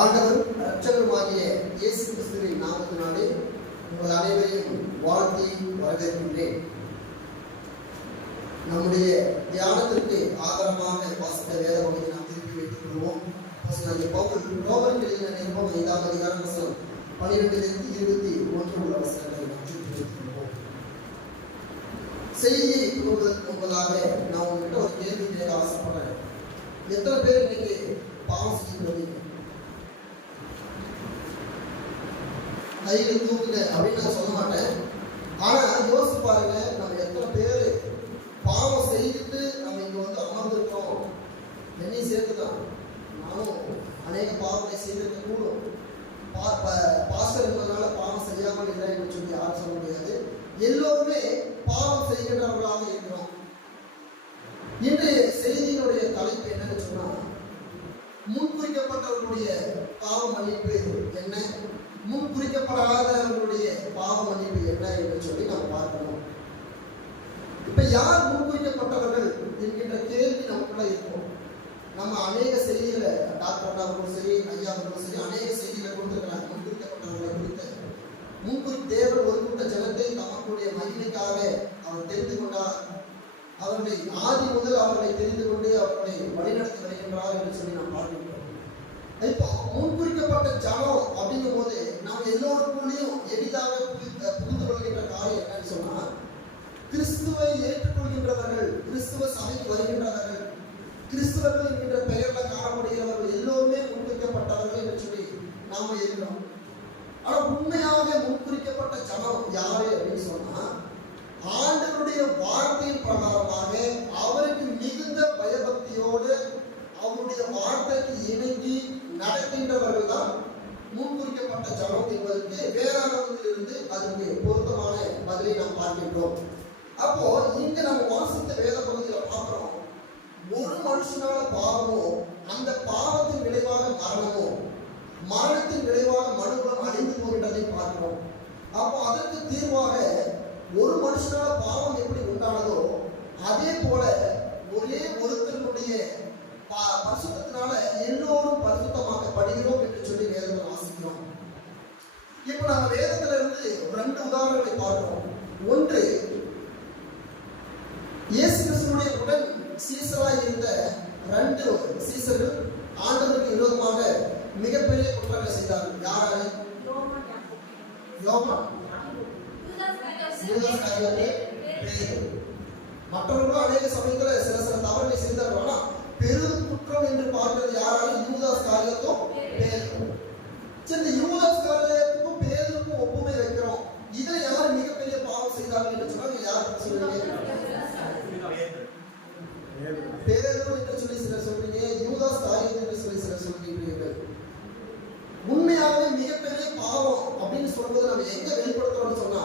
ஆண்டவரும் இரட்சகருமாகிய இயேசு கிறிஸ்துவின் நாமத்தினாலே உங்கள் அனைவரையும் வாழ்த்தி வரவேற்கின்றேன். நம்முடைய தியானத்திற்கு ஆதாரமாக வாசித்த வேத பகுதியை நாம் திருப்பி வைத்துக் கொள்வோம். ரோமருக்கு எழுதின நிருபம் 5ஆம் அதிகாரம் வசனம் 12 இருந்து 21 உள்ள வசனங்களை நாம் திருப்பி வைத்துக் கொள்வோம். செய்தியை கூறுவதற்கு முன்பதாக நான் உங்ககிட்ட ஒரு கேள்வி கேட்க ஆசைப்படுறேன். எத்தனை பேர் இன்னைக்கு பாவம் செய்கிறது கையில் தூக்குங்க அப்படின்னு நான் சொல்ல மாட்டேன். ஆனா யோசிச்சு பாருங்க, நம்ம எத்தனை பேர் பாவம் செய்துட்டு நம்ம இங்க வந்து அமர்ந்திருக்கோம். என்னையும் சேர்த்துதான் நானும் அநேக பாவங்களை செய்திருக்க கூடும். பாஸ்டர் என்பதனால பாவம் செய்யாமல் இல்லை என்று சொல்லி யாரும் சொல்ல முடியாது. எல்லோருமே பாவம் செய்கின்றவர்களாக இருக்கிறோம். இன்றைய செய்தியினுடைய தலைப்பு என்னன்னு சொன்னா, முன்குறிக்கப்பட்டவர்களுடைய பாவ மன்னிப்பு என்ன, முன்குறிக்கப்படாதவர்களுடைய பாவ மன்னிப்பு என்ன என்று சொல்லி நாம் பார்க்கணும். இப்ப யார் முன்குறிக்கப்பட்டவர்கள் என்கின்ற கேள்வி நமக்குள்ள இருக்கும். நம்ம அநேக செய்தியில டாக்டர் அவர்களும் சரி, ஐயா அவர்களும் சரி, அநேக செய்திகளை கொடுத்திருக்கிறாங்க. முன்குறிக்கப்பட்டவர்களை குறித்த தேவன் ஒரு கூட்ட ஜனத்தை தமக்குடைய மகிமைக்காக அவர் தெரிந்து கொண்டார். அவர்களை ஆதி முதல் அவர்களை தெரிந்து கொண்டு அவர்களை வழிநடத்தி வருகின்றார் என்று சொல்லி நாம் பார்க்கின்றோம். இப்போ முன்குறிக்கப்பட்ட ஜனம் அப்படிங்கும் போது நாம் எல்லோருக்குள்ளேயும் எளிதாக புரிந்து கொள்கின்ற காரியம் என்னன்னு சொன்னா, கிறிஸ்துவை ஏற்றுக்கொள்கின்றவர்கள், கிறிஸ்துவ சபைக்கு வருகின்றவர்கள், கிறிஸ்துவர்கள் என்கின்ற பெயர்ல காணப்படுகிறவர்கள் எல்லோருமே முன்குறிக்கப்பட்டவர்கள் என்று சொல்லி நாம இருக்கிறோம். ஆனா உண்மையாக முன்குறிக்கப்பட்ட ஜனம் யாரு அப்படின்னு சொன்னா, ஆண்டவருடைய வார்த்தையின் பிரகாரமாக அவருக்கு மிகுந்த பயபக்தியோடு அவருடைய வார்த்தைக்கு இணங்கி நடக்கின்றவர்கள் தான் முன்குறிக்கப்பட்ட ஜனம் என்பதற்கு வேறானவர்களிலிருந்து அதுக்கு பொருத்தமான பதிலை நாம் பார்க்கின்றோம். அப்போ இங்க நம்ம வாசித்த வேத பகுதியில் பார்க்கிறோம், ஒரு மனுஷனால பாவமோ அந்த பாவத்தின் விளைவாக மரணமோ, மரணத்தின் விளைவாக மனுக்குலம் அழிந்து போகின்றதை பார்க்கிறோம். அப்போ அதற்கு தீர்வாக ஒரு மனுஷனால பாவம் எப்படி உண்டானதோ அதே போல ஒரே ஒருத்தருடைய பரிசுத்தத்தினால எல்லோரும் பரிசுத்தமாக்கப்படுகிறோம் என்று சொல்லி வேதத்தில் வாசிக்கிறோம். இப்போ நம்ம வேதத்துல இருந்து 2 உதாரணங்களை பார்க்கிறோம். ஒன்று, இயேசு கிறிஸ்துவினுடைய உடன் சீசராய் இருந்த 2 சீசர்கள் ஆண்டவருக்கு விரோதமாக மிகப்பெரிய குற்றங்களை செய்தார்கள். யாராரு? யோவான், மற்றவர்களும் அநேக சமயத்தில் சில தவறுகளை செய்தார்கள். ஆனா பெரும் குற்றம் என்று பார்க்கிறது யாராலும் யூதாஸ் காரியத்தும் பேரும். இந்த யூதாஸ் காரியத்துக்கும் பேருக்கும் ஒப்புமை வைக்கிறோம். இதுல யார் மிகப்பெரிய பாவம் செய்தார்கள் என்று சொன்னாங்க? யார் சொல்லுவீங்க? பேரும் என்று சொல்லி சிலர் சொல்றீங்க, யூதாஸ் காரியம் என்று சொல்லி சிலர் சொல்கிறீர்கள். உண்மையாகவே மிகப்பெரிய பாவம் அப்படின்னு சொல்வது நம்ம எங்க வெளிப்படுத்துறோம்னு சொன்னா,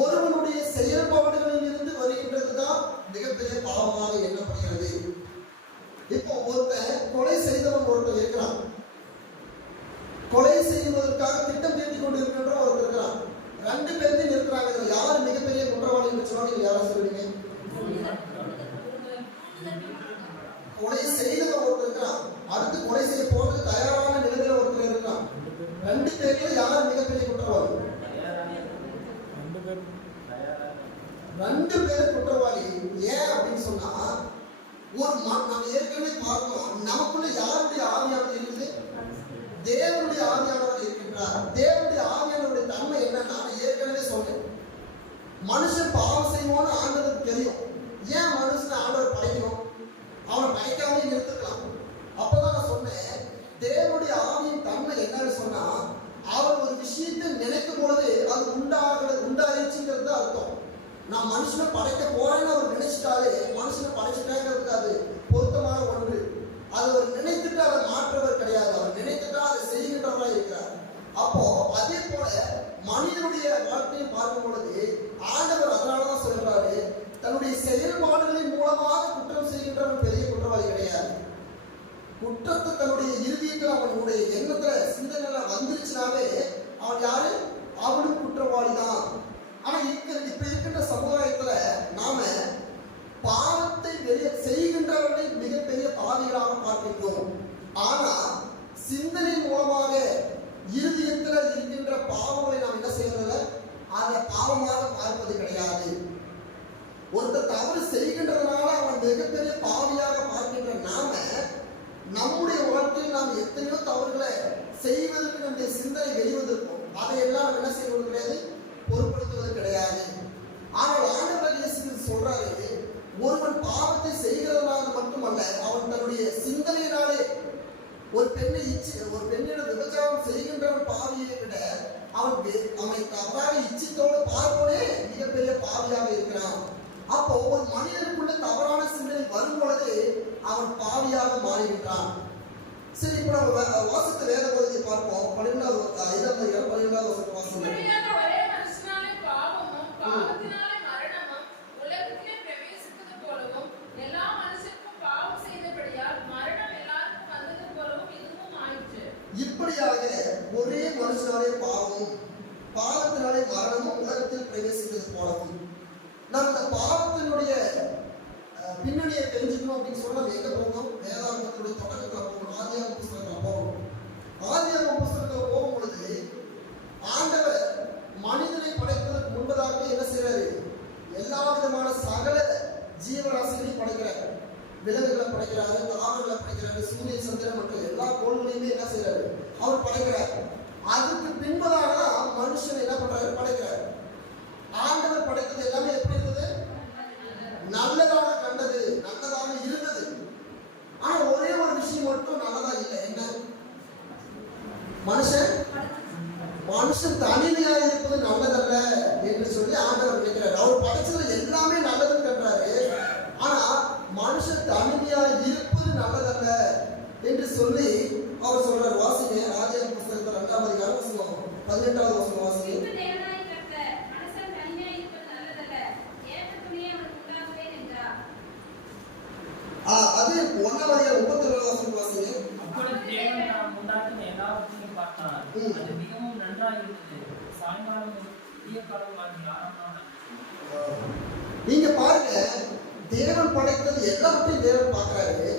ஒருவனுடைய செயல்பாடுகளில் இருந்து வருகின்றதுதான் மிகப்பெரிய பாவமாக எண்ணப்படுகிறது. இப்போ ஒருத்தன் கொலை செய்தவன் ஒருத்தன் இருக்கிறான், கொலை செய்வதற்காக திட்டம் தீட்டிக் கொண்டு இருக்கின்ற ஒருத்தர் இருக்கிறான். 2 பேரையும் இருக்கிறாங்க. இதுல யார் மிகப்பெரிய குற்றவாளி என்று சொன்னாங்க? யாரா சொல்லுவீங்க? கொலை செய்தவன் ஒருத்தர் இருக்கிறான், அடுத்து கொலை செய்ய போறதுக்கு தயாரான நிலையில ஒருத்தர் இருக்கிறான். 2 பேர்ல யார் மிகப்பெரிய குற்றவாளி? 2 பேர் குற்றவாளி. ஏன் அப்படின்னு சொன்னா, நம்ம ஏற்கனவே பார்க்கலாம், நமக்குள்ள யாருடைய ஆவியானவர் இருக்குது? தேவனுடைய ஆவியானவர் இருக்கின்றார். தேவனுடைய ஆவியானவருடைய தன்மை என்னன்னா, ஏற்கனவே சொன்னேன், மனுஷன் பாவம் செய்வோன்னு ஆண்டவருக்கு தெரியும். ஏன் மனுஷனை ஆண்டவர் படைக்கணும்? அவனை படைக்காமலே நிறுத்துக்கலாம். அப்பதான் நான் சொன்னேன், தேவனுடைய ஆவியின் தன்மை என்னன்னு சொன்னா, அவர் ஒரு விஷயத்தை நினைக்கும் பொழுது அது உண்டாயிருச்சுங்கிறது அர்த்தம். நான் மனுஷனை படைக்க போறேன்னு அவர் நினைச்சிட்டாலே, மனுஷனை படைச்சிட்டாங்கிறது அது பொருத்தமான ஒன்று. அது அவர் நினைத்துட்டு அதை மாற்றவர் கிடையாது. அவர் நினைத்துட்டா அதை செய்கின்றவராக இருக்கிறார். அப்போ அதே போல மனிதனுடைய வாழ்க்கையை பார்க்கும் பொழுது ஆண்டவர் அதனாலதான் சொல்றாரு, தன்னுடைய செயல்பாடுகளின் மூலமாக குற்றம் செய்கின்றவன் பெரிய குற்றவாளி கிடையாது. குற்றத்தை தன்னுடைய இறுதியில் அவனுடைய எண்ணத்துல சிந்தனையில வந்துருச்சுனாவே அவன் யாரு? அவனும் குற்றவாளி தான். ஆனா இப்ப இருக்கின்ற சமுதாயத்துல நாம பாவத்தை செய்கின்றவர்களை மிகப்பெரிய பாவிகளாக பார்க்கின்றோம். ஆனா சிந்தனை மூலமாக இருதயத்தில் இருக்கின்ற பாவங்களை நாம் என்ன செய்வதில்லை, அதை பாவமாக பார்ப்பது கிடையாது. ஒருத்தர் தவறு செய்கின்றதுனால அவன் மிகப்பெரிய பாவியாக பார்க்கின்ற நாம நம்முடைய வாழ்க்கையில் நாம் எத்தனையோ தவறுகளை செய்வதற்கு நம்முடைய சிந்தனை வெளிவந்திருக்கும். அதையெல்லாம் என்ன செய்வது கிடையாது, பொருட்படுத்துவது கிடையாது. ஆனால் ஆண்டவர் இயேசு சொல்றாரு, ஒருவன் பாவத்தை செய்கிறதுனால மட்டுமல்ல, அவன் தன்னுடைய சிந்தனையினாலே ஒரு பெண்ணிடம் விபச்சாரம் செய்கின்றவன் பாவியை விட அவனை தவறாக இச்சித்தோடு பார்ப்பதே மிகப்பெரிய பாவியாக இருக்கிறான். அப்போ ஒரு மனிதனுக்குள்ள தவறான சிந்தனை வரும் பொழுது அவன் பாவியாக மாறிவிட்டான். சரி, இப்ப நம்ம வாசித்த வேத பகுதியை பார்ப்போம். 12வது வாசகம். இப்படியாக ஒரே மனுஷனாலே பாவமும் பாவத்தினாலே மரணமும் உலகத்தில் பிரவேசித்தது போலவும். நம்ம இந்த பாவத்தினுடைய பின்னணியை தெரிஞ்சுக்கணும் அப்படின்னு சொன்னா நம்ம எங்க போகணும், வேதாகமத்தினுடைய தொடக்கத்தில் போகணும். ஆதியாகம புஸ்தகத்தில் போகணும். ஆதியாகம புஸ்தகத்தில் போகும் பொழுது ஆண்டவர் மனிதனை படைப்பதற்கு முன்பதாக என்ன செய்யறாரு, எல்லா விதமான சகல ஜீவராசிகளையும் படைக்கிறார். விலங்குகளை படைக்கிறாரு, தாவரங்களை படைக்கிறாரு, சூரிய சந்திரன் மற்றும் எல்லா கோள்களையுமே என்ன செய்யறாரு, அவர் படைக்கிறார். அதுக்கு பின்பதாக மனுஷன் என்ன பண்றாரு, படைக்கிறார். ஆண்டவர் படைத்தது எல்லாமே எப்படி இருந்தது, நல்லதாக கண்டது, நல்லதாக இருந்தது. ஆனா ஒரே ஒரு விஷயம் மட்டும் நல்லதா இல்லை. என்ன? மனுஷன் தனிமையாக இருப்பது நல்லதல்ல என்று சொல்லி ஆண்டவர் நினைக்கிறார். அவர் படைச்சது எல்லாமே நல்லதுன்னு கண்டாரு. ஆனா மனுஷன் தனிமையாக இருப்பது நல்லதல்ல என்று சொல்லி அவர் சொல்றார். வாசிங்க, ஆதியாகம புஸ்தகத்தில் 2வது அதிகாரம் 18வது வசனம் வாசிங்க. அது 1வது அதிகாரம் 32வது வசனம் வாசிங்க. அப்பொழுது தேவன் நாம் உண்டாக்கின எல்லாவற்றையும் பார்த்தார், அது மிகவும் நன்றாக இருந்தது. சாயங்காலம் விடிய காலம் ஆகிய 6ஆம் நாள். நீங்க பாருங்க, தேவன் படைத்தது எல்லாவற்றையும் தேவன் பார்க்கிறாரு.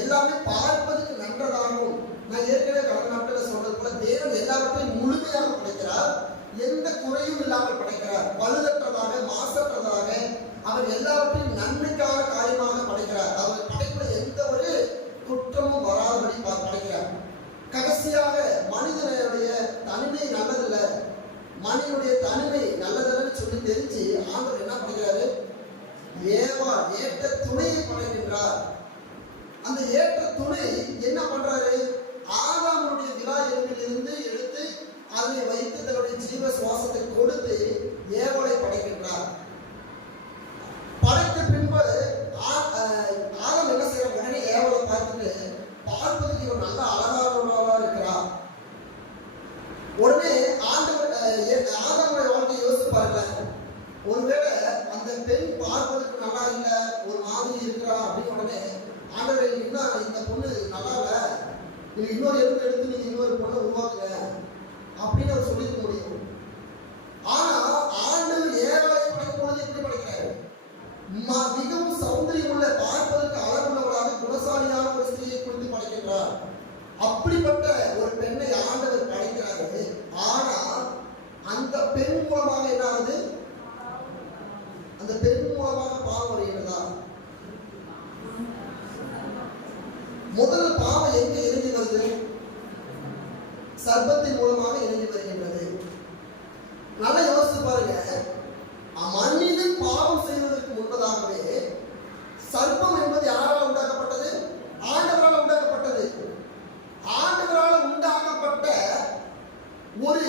எல்லாமே பார்ப்பதற்கு நன்றதாகும். நான் ஏற்கனவே கடந்த நாட்களில் சொன்னது போல தேவன் எல்லாவற்றையும் முழுமையாக படைக்கிறார். எந்த குறையும் இல்லாமல் படைக்கிறார். பழுதற்றதாக, மாசற்றதாக அவர் எல்லாவற்றையும் நன்மைக்கான காரியமாக படைக்கிறார். அவர் படைப்புல எந்த ஒரு குற்றமும் வராதபடி படைக்கிறார். கடைசியாக மனிதனுடைய தனிமை நல்லதில்லை, மனிதனுடைய தனிமை நல்லதில்லைன்னு சொல்லி தெரிஞ்சு ஆண்டவர் என்ன படைக்கிறாரு, ஏற்ற துணையை படைக்கின்றார். அந்த ஏற்ற துணை என்ன பண்றாரு, ஆதாமுடைய விலா எலும்பிலிருந்து எடுத்து அதை வைத்து தன்னுடைய ஜீவ சுவாசத்தை கொடுத்து ஏவலை படைக்கின்றார். படைத்த பின்பு ஆதாம் என்ன செய்யற, உடனே ஏவலை பார்த்துட்டு பார்ப்பதற்கு இவர் நல்ல அழகானவராக இருக்கிறார். உடனே ஆண்டவர் ஆதாமுடைய வாழ்க்கையை யோசிச்சு பாருங்க. ஒருவேளை அந்த பெண் பார்ப்பதற்கு நல்லா இல்லை, ஒரு மாதிரி இருக்கிறா அப்படின்னு உடனே ஆண்டவர் இந்த பொண்ணு நல்லா இல்லை, நீங்க இன்னொரு எலும்பு எடுத்து நீங்க இன்னொரு பொண்ணை உருவாக்குங்க அப்படின்னு அவர் சொல்லிக்க முடியும். ஆனா ஆண்டவர் ஏவலை படைக்கும் பொழுது எப்படி படைக்கிறாரு, மிகவும் சௌந்தரியம் உள்ள, பார்ப்பதற்கு அழகுள்ளவராக குணசாலியான ஒரு ஸ்திரியை குறித்து படைக்கின்றார். அப்படிப்பட்ட ஒரு பெண்ணை ஆண்டவர் படைக்கிறாரு. ஆனா அந்த பெண் மூலமாக என்ன ஆகுது, அந்த பெண் மூலமாக பாவம் வருகிறதா? முதல்ல பாவம் எங்க இறங்கி வருது, சர்ப்பத்தின் மூலமாக இறங்கி வருகின்றது. நல்லா யோசித்து பாருங்க. மனிதன் பாவம் செய்வதற்கு முன்பதாகவே சர்ப்பம் என்பது யாரால் உண்டாக்கப்பட்டது, ஆண்டவரால் உண்டாக்கப்பட்டது. ஆண்டவரால் உண்டாக்கப்பட்ட ஒரு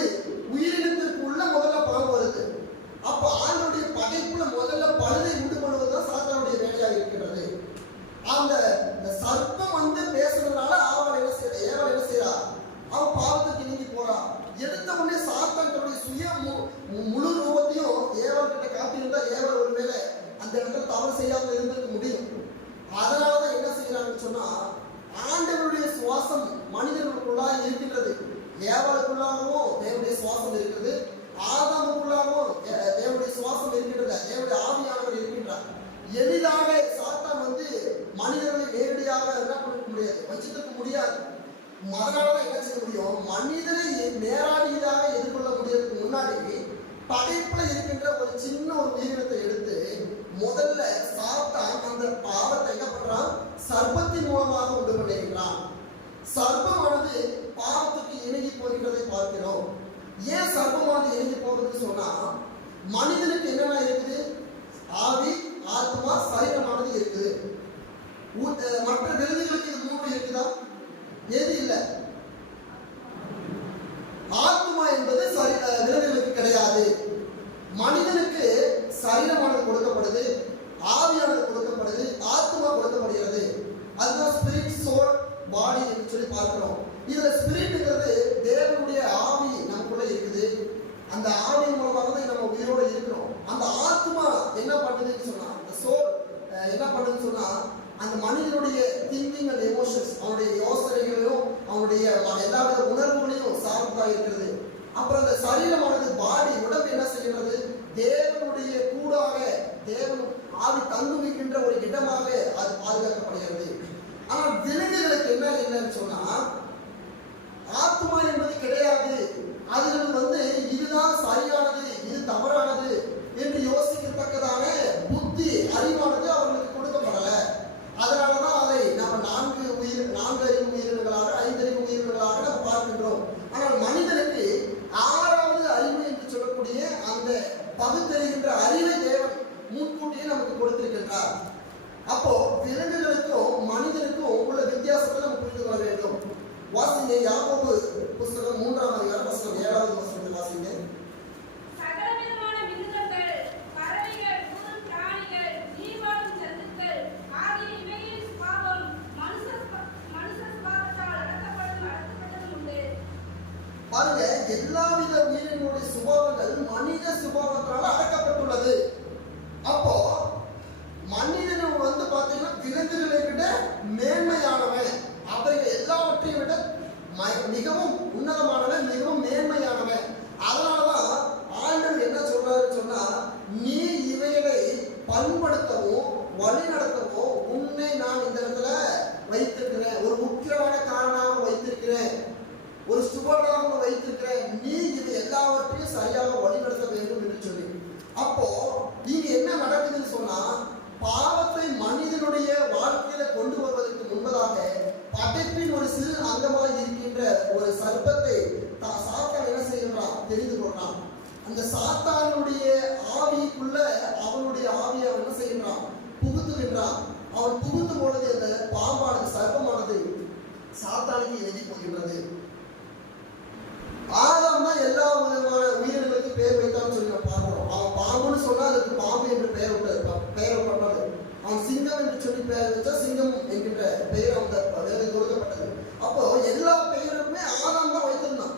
உயிரினத்திற்குள்ள முதல்ல பாவம் வருது. அப்ப ஆண்டவருடைய படைப்புல முதல்ல பழுதை உண்டு பண்ணுவதுதான் சாத்தானுடைய வேலையாக இருக்கிறது. அந்த சர்ப்பம் வந்து பேசுறதுனால அவள் என்ன செய்யற, ஏவல் என்ன செய்யறா, அவன் பாவத்துக்கு நீங்கி போறா. எடுத்த உடனே சாத்தான் தன்னுடைய சுய முழு ரூபத்தையும் ஏவல் கிட்ட காட்டியிருந்தா ஏவல் ஒருவேளை அந்த இடத்துல தவறு செய்யாமல் இருந்திருக்க முடியும். அதனாலதான் என்ன செய்யறாங்கன்னு சொன்னா, ஆண்டவருடைய சுவாசம் மனிதர்களுக்குள்ளாக இருக்கின்றது. ஏவலுக்குள்ளாகவும் தேவனுடைய சுவாசம் இருக்குது, ஆதாமுக்குள்ளாகவும் தேவனுடைய சுவாசம் இருக்கின்றது, தேவனுடைய ஆவியானவர் இருக்கின்றார். எளிதாக சாத்தான் வந்து மனிதர்களை நேரடியாக என்ன பண்ண முடியாது, வச்சிருக்க முடியாது. அதனாலதான் என்ன செய்ய முடியும், மனிதனை நேராடியதாக எதிர்கொள்ள முடியறதுக்கு முன்னாடி படைப்புல இருக்கின்ற ஒரு சின்ன ஒரு உயிரினத்தை எடுத்து முதல்ல சாத்தான் அந்த பாவத்தை என்ன பண்றான், சர்ப்பத்தின் மூலமாக உண்டு பண்ணுகிறான். சர்ப்பமானது பாவத்துக்கு இணங்கி போகிறதை பார்க்கிறோம். ஏன் சர்ப்பமானது இணங்கி போகுதுன்னு சொன்னா, மனிதனுக்கு என்னென்ன இருக்குது, ஆவி, ஆத்மா, சரீரமானது இருக்குது. மற்ற விருதுகளுக்கு இது மூன்று இருக்குதா? எது இல்லை. ஆத்மா என்பது விலங்குகளுக்கு கிடையாது. மனிதனுக்கு சரீரமானது கொடுக்கப்படுது, ஆவியானது கொடுக்கப்படுது, ஆத்மா கொடுக்கப்படுகிறது. அதுதான் ஸ்பிரிட், சோல், பாடி என்று சொல்லி பார்க்கிறோம். இதுல ஸ்பிரிட்ங்கிறது தேவனுடைய ஆவி நமக்குள்ள இருக்குது. அந்த ஆவி மூலமாக தான் நம்ம உயிரோடு இருக்கிறோம். அந்த ஆத்மா என்ன பண்ணுதுன்னு சொன்னா, அந்த சோல் என்ன பண்ணுதுன்னு சொன்னா, அந்த மனிதனுடைய திங்கிங் அண்ட் எமோஷன்ஸ், அவனுடைய யோசனைகளையும் அவனுடைய எல்லாவித உணர்வுகளையும் சார்ந்ததாக இருக்கிறது. அப்புறம் அந்த சரீரமானது, பாடி, உடம்பு என்ன செய்கிறது, தேவனுடைய கூடாக, தேவன் ஆவி தங்குவிக்கின்ற ஒரு இடமாக அது பாதுகாக்கப்படுகிறது. ஆனால் விலங்குகளுக்கு என்ன இல்லைன்னு சொன்னா, ஆத்மா என்பது கிடையாது. அதுகள் இதுதான் சரியானது, இது தவறானது என்று யோசிக்கத்தக்கதான புத்தி, அறிவானது அவர்களுக்கு கொடுக்கப்படல. அதனாலதான் அதை நம்ம நான்கு அறிவு உயிரினங்களாக, 5 அறிவு உயிரினங்களாக நம்ம பார்க்கின்றோம். ஆனால் மனிதனுக்கு 6வது அறிவு என்று சொல்லக்கூடிய அந்த பகுத்தறிகின்ற அறிவை தேவன் முன்கூட்டியே நமக்கு கொடுத்திருக்கின்றார். அப்போ விலங்குகளுக்கும் மனிதனுக்கும் உள்ள வித்தியாசத்தை நம்ம புரிந்து கொள்ள வேண்டும். வாசிங்க யாக்கோபு புஸ்தகம் 3ஆம் அதிகாரம் வசனம் 7வது வசனத்தை வாசிங்க. சகலவிதமான மிருகங்கள், பறவைகள், ஊரும் பிராணிகள், நீர்வாழும் ஜந்துக்கள் ஆகிய இவைகளின் சுபாவம் மனுஷ சுபாவத்தால் அடக்கப்பட்டதும் உண்டு. பாருங்க, எல்லாவித உயிரினுடைய சுபாவங்கள் மனித சுபாவத்தால் அடக்கப்பட்டுள்ளது. அப்போ மனிதன் பாத்தீங்கன்னா விலங்குகளை விட மேன்மையானவன், அவைகள் எல்லாவற்றையும் விட மிகவும் உன்னதமானவன், மிகவும் மேன்மையானவன். அதனாலதான் ஆண்டவர் என்ன சொல்றாருன்னு சொன்னா, நீ இவைகளை பண்படுத்தவும் வழி நடத்தவும் உன்னை நான் இந்த இடத்துல வைத்திருக்கிறேன், ஒரு முக்கியமான காரணமாக வைத்திருக்கிறேன், ஒரு சுபனாக வைத்திருக்கிறேன். நீ இது எல்லாவற்றையும் சரியாக வழிநடத்த வேண்டும் என்று சொல்லி. அப்போ இங்க என்ன நடக்குதுன்னு சொன்னா, பாவத்தை மனிதனுடைய வாழ்க்கையில கொண்டு வருவதற்கு முன்பதாக படைப்பின் ஒரு சிறு அங்கமாக இருக்கின்ற ஒரு சர்ப்பத்தை சாத்தான் என்ன செய்கிறான், தெரிந்து கொள்றான். அந்த சாத்தானுடைய ஆவிக்குள்ள அவனுடைய ஆவியை அவன் என்ன செய்கின்றான், புகுத்துகின்றான். அவன் புகுத்தும் பொழுது அந்த பாம்பானது, சர்ப்பமானது சாத்தானுக்கு இணங்கி போகின்றது. ஆதாம் தான் எல்லா விதமான உயிர்களுக்கு பெயர் வைத்தான்னு சொல்லி நம்ம பார்க்கிறோம். அவன் பாம்புன்னு சொன்னா அதுக்கு பாம்பு என்று பெயர் விட்டது. அவன் சிங்கம் என்று சொல்லி பெயர் வச்சா சிங்கம் என்கின்ற பெயர் அந்த கொடுக்கப்பட்டது. அப்போ எல்லா பெயருமே ஆதாம் தான் வைத்திருந்தான்.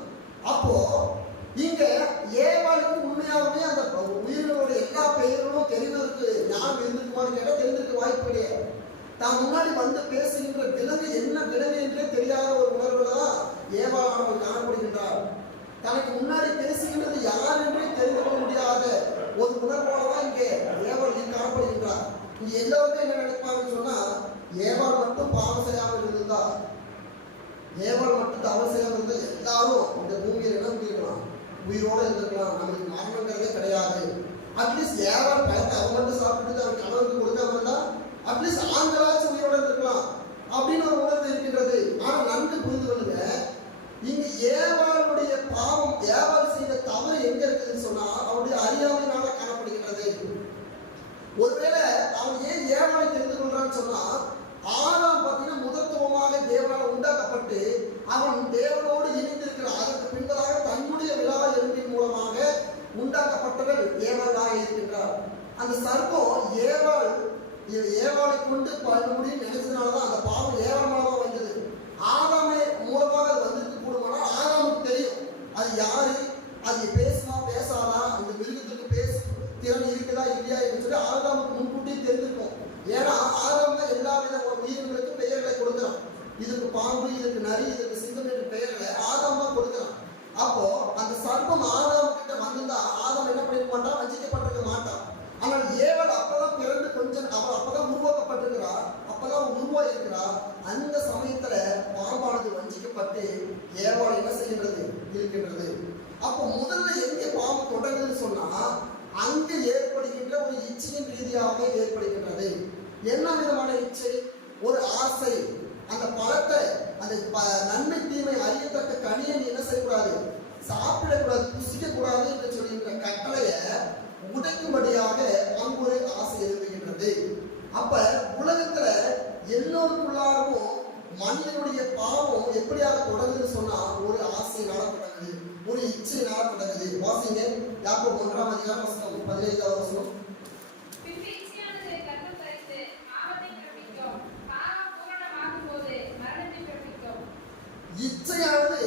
அப்போ இங்க ஏவாளுக்கு உண்மையாகவே அந்த உயிர்களோட எல்லா பெயர்களும் தெரிவதற்கு ஞானம் இருந்திருக்குமான்னு கேட்டால் தெரிந்திருக்க வாய்ப்பு கிடையாது. தான் முன்னாடி பேசுகின்ற விலங்கு என்ன விலங்கு என்றே தெரியாத ஒரு உணர்வுல தான் ஏவாள் காணப்படுகின்றார். தனக்கு முன்னாடி பேசுகின்றது யார் என்றே தெரிந்து கொள்ள முடியாத ஒரு உணர்வோட தான் இங்கே ஏவாள் காணப்படுகின்றார். இங்க எல்லாருமே என்ன நினைப்பாங்கன்னு சொன்னா, ஏவாள் மட்டும் பாவம் செய்யாமல் இருந்திருந்தா, ஏவாள் மட்டும் தவறு செய்யாமல் இருந்தா எல்லாரும் இந்த பூமியில என்ன பண்ணிருக்கலாம், உயிரோட இருந்திருக்கலாம், நமக்கு மரணங்கிறதே கிடையாது. அட்லீஸ்ட் ஏவாள் பழத்தை அவன் மட்டும் சாப்பிட்டு அவன் கணவருக்கு கொடுக்காம இருந்தா அட்லீஸ்ட் ஆண்களாச்சும் உயிரோட இருக்கலாம் அப்படின்னு ஒரு உணர்வு இருக்கின்றது. ஆனா நன்கு புரிந்து கொள்ளுங்க, இங்க ஏவாளுடைய பாவம், ஏவாள் செய்த தவறு எங்க இருக்குதுன்னு சொன்னா அவருடைய அறியாமையினால காணப்படுகின்றது. ஒருவேளை அவன் ஏன் ஏவாளை தெரிந்து கொள்றான்னு சொன்னா, ஆதாம் பார்த்தீங்கன்னா முதற்துவமாக தேவனால் உண்டாக்கப்பட்டு அவன் தேவனோடு இணைந்திருக்கிறான். அதற்கு பின்பதாக தன்னுடைய விழா எலும்பின் மூலமாக உண்டாக்கப்பட்டவள் ஏவாளாக இருக்கின்றார். அந்த சர்ப்பம் ஏவாளை கொண்டு பல்முடியும் நினைச்சதுனாலதான் அந்த பாவம் ஏவாள் மூலமாக வந்தது. ஆதாமை மூலமாக அது வந்திருக்கு கூடுமானால் ஆதாமுக்கு தெரியும் அது யாரு, அது பேசுமா பேசாதா, அந்த மிருகத்துக்கு பேசு திறன் இருக்குதா இல்லையா என்று சொல்லி ஆதாமுக்கு முன்கூட்டியே தெரிஞ்சிருக்கும். ஏன்னா ஆதாம் தான் எல்லா வித உயிர்களுக்கும் பெயர்களை கொடுக்கிறான். இதுக்கு பாம்பு, இதுக்கு நரி, இதுக்கு சிங்கம் என்று பெயர்களை ஆதாம் தான் கொடுக்கிறான். அப்போ அந்த சர்ப்பம் ஆதாம் கிட்ட வந்திருந்தா ஆதாம் என்ன பண்ணிருக்க மாட்டான், வஞ்சிக்கப்பட்டிருக்க மாட்டான். ஆனால் ஏவாள் அப்பதான் பிறந்து கொஞ்சம் அவள் அப்பதான் உருவாக்கப்பட்டிருக்கிறார், அப்பதான் உருவாயிருக்கிறார். அந்த பட்டு ஏவாள் என்ன செய்கின்றது இருக்கின்றது. அப்போ முதல்ல எங்கே பாவம் தொடங்குதுன்னு சொன்னா அங்கு ஏற்படுகின்ற ஒரு இச்சையின் ரீதியாக ஏற்படுகின்றது. என்ன விதமான இச்சை? ஒரு ஆசை. அந்த பழத்தை, அந்த நன்மை தீமை அறியத்தக்க கனியை நீ என்ன செய்யக்கூடாது, சாப்பிடக்கூடாது, புசிக்க கூடாது என்று சொல்கின்ற கட்டளையை உடைக்கும்படியாக அங்கு ஒரு ஆசை எழுதுகின்றது. அப்ப உலகத்துல எல்லோருக்குள்ளாகவும் மனிதனுடைய பாவம் எப்படியாக தொடங்குதுன்னு சொன்னா ஒரு ஆசையினால தொடங்குது, ஒரு இச்சையினால தொடங்குது. வாசிங்க யாக்கோபு 1:15. பின்பு இச்சையானது கர்ப்பம் தரித்து பாவத்தை பிறப்பிக்கும். பாவம் பூரணமாகும்போது மரணத்தை பிறப்பிக்கும். இச்சையானது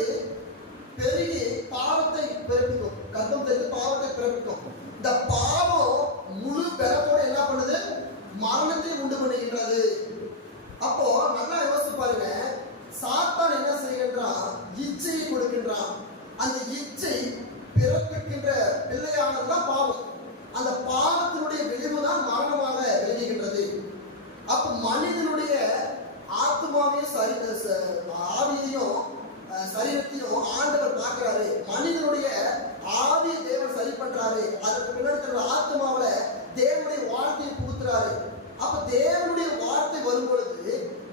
பெருகி பாவத்தை பிறப்பிக்கும், கர்ப்பம் தரித்து பாவத்தை பிறப்பிக்கும். இந்த பாவம் முழு பலத்தோட என்ன பண்ணுது? மரணத்தை உண்டு பண்ணுகின்றது. அப்போ நல்லா யோசிச்சு பாருங்க, சாத்தான் என்ன செய்கின்றான்? இச்சையை கொடுக்கின்றான். அந்த இச்சை பிறப்பிக்கின்ற பிள்ளையானதுதான் பாவம். அந்த பாவத்தினுடைய விளைவுதான் மரணமாக விளைகின்றது. அப்ப மனிதனுடைய ஆத்மாவையும் ஆவியையும் சரீரத்தையும் ஆண்டவர் பார்க்கிறாரு. மனிதனுடைய ஆவியை தேவன் சரி பண்றாரு. அதற்கு பின்னாடி தன்னுடைய ஆத்மாவில தேவனுடைய வார்த்தையை புகுத்துறாரு. அப்ப தேவனுடைய வார்த்தை வரும் பொழுது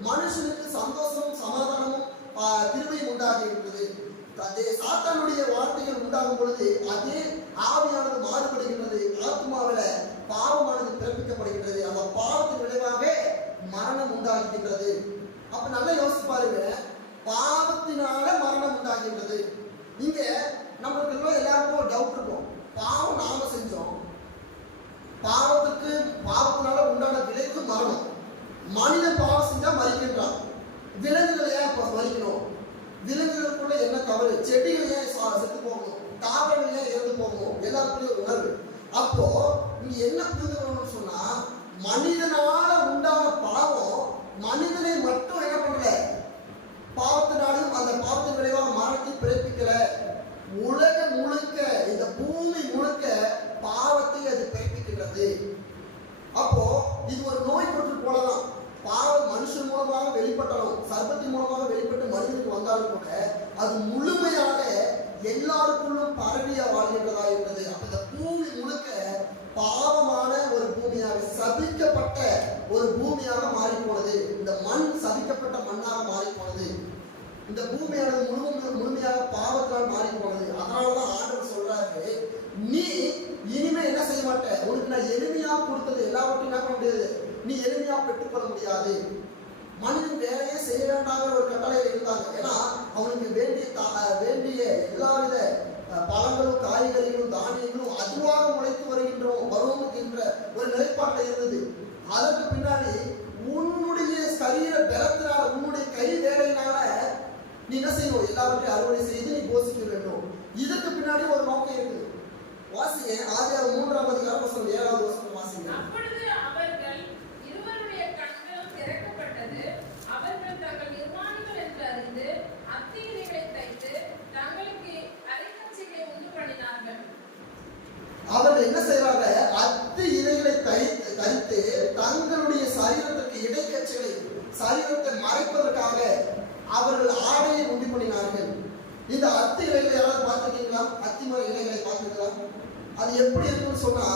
மனுஷனுக்கு சந்தோஷமும் சமாதானமும் கிருபையும் உண்டாகின்றது. அதே சாத்தானுடைய வார்த்தைகள் உண்டாகும் பொழுது அதே ஆவியானது மாறுபடுகின்றது. ஆத்மாவில பாவமானது பிறப்பிக்கப்படுகின்றது. அந்த பாவத்தின் விளைவாக மரணம் உண்டாகின்றது. அப்ப நல்லா யோசிச்சு பாருங்க, பாவத்தினால மரணம் உண்டாகின்றது. இங்க நம்மளுக்கு எல்லாருக்கும் ஒரு டவுட் இருக்கும். பாவம் நாம செஞ்சோம், பாவத்தினால உண்டான விளைவு மரணம். மனிதன் பாவம் செஞ்சா மறிக்கின்றான். விலங்குகள் ஏன் மறிக்கணும்? விலங்குகளுக்குள்ள என்ன தவறு? செடிகள் ஏன் செத்து போகணும்? தாவரங்கள் ஏன் இறந்து போகணும்? எல்லாருக்குள்ளயும் ஒரு உணர்வு. அப்போ இங்க என்ன புரிஞ்சுக்கணும்னு சொன்னா, மனிதனால உண்டான பாவம் மனிதனை மட்டும் என்ன பண்ணல, பாவத்தினாலும் அந்த பாவத்தின் விளைவாக மரணத்தை பிறப்பிக்கல. உலகம் முழுக்க, இந்த பூமி முழுக்க பாவத்தை அது பிறப்பிக்கின்றது. அப்போ இது ஒரு நோய் தொற்று போலதான். பாவம் மனுஷன் மூலமாக வெளிப்பட்டாலும், சர்ப்பத்தின் மூலமாக வெளிப்பட்டு மனிதனுக்கு வந்தாலும் கூட அது முழுமையாக எல்லாருக்குள்ளும் பரவிய வாழ்கின்றதா இருந்தது. அப்ப இந்த பூமி முழுக்க பாவமான ஒரு பூமியாக, சபிக்கப்பட்ட ஒரு பூமியாக மாறி போனது. இந்த மண் சபிக்கப்பட்ட மண்ணாக மாறி போனது. இந்த பூமியானது முழுமையாக பாவத்தால் மாறி போனது. அதனாலதான் ஆண்டவர் சொல்றாரு, நீ இனிமே என்ன செய்ய மாட்ட, உனக்கு நான் எளிமையா கொடுத்தது எல்லாவற்றையும் என்ன பண்ண முடியாது, நீ எளிமையா பெற்றுக்கொள்ள முடியாது. மனிதன் வேலையே செய்ய வேண்டாங்கிற ஒரு கட்டளையில் இருந்தாங்க. ஏன்னா அவனுக்கு வேண்டிய எல்லாவித பழங்களும் காய்கறிகளும் தானியங்களும் அதுவாக உழைத்து வரும் என்ற ஒரு நிலைப்பாட்டில் இருந்தது. அதற்கு பின்னாடி உன்னுடைய சரீர பலத்தினால, உன்னுடைய கை வேலையினால நீ என்ன செய்யணும், எல்லாவற்றையும் அறுவடை செய்து நீ போஷிக்க வேண்டும். இதற்கு பின்னாடி ஒரு நோக்கம் இருக்குது. வாசிங்க ஆதியாகமம் 3:7 வாசிங்க. அப்பொழுது அவர்கள் இருவருடைய கண்களும் திறக்கப்பட்டது. அவர்கள் தங்கள் நிர்வாணிகள் என்று அறிந்து அத்தி இலைகளை தைத்து தங்களுக்கு அரைக்கச்சைகளை உண்டு பண்ணினார்கள். அவர்கள் என்ன செய்யறாங்க? அத்தி இலைகளை தரித்து தங்களுடைய சரீரத்திற்கு இடைக்கச்சைகளை, சரீரத்தை மறைப்பதற்காக அவர்கள் ஆடையை உண்டு பண்ணினார்கள். இந்த அத்தி இலைகளை யாராவது பார்த்துருக்கீங்களா? அத்திமர இலைகளை பார்த்துருக்கலாம். அது எப்படி இருக்குன்னு சொன்னா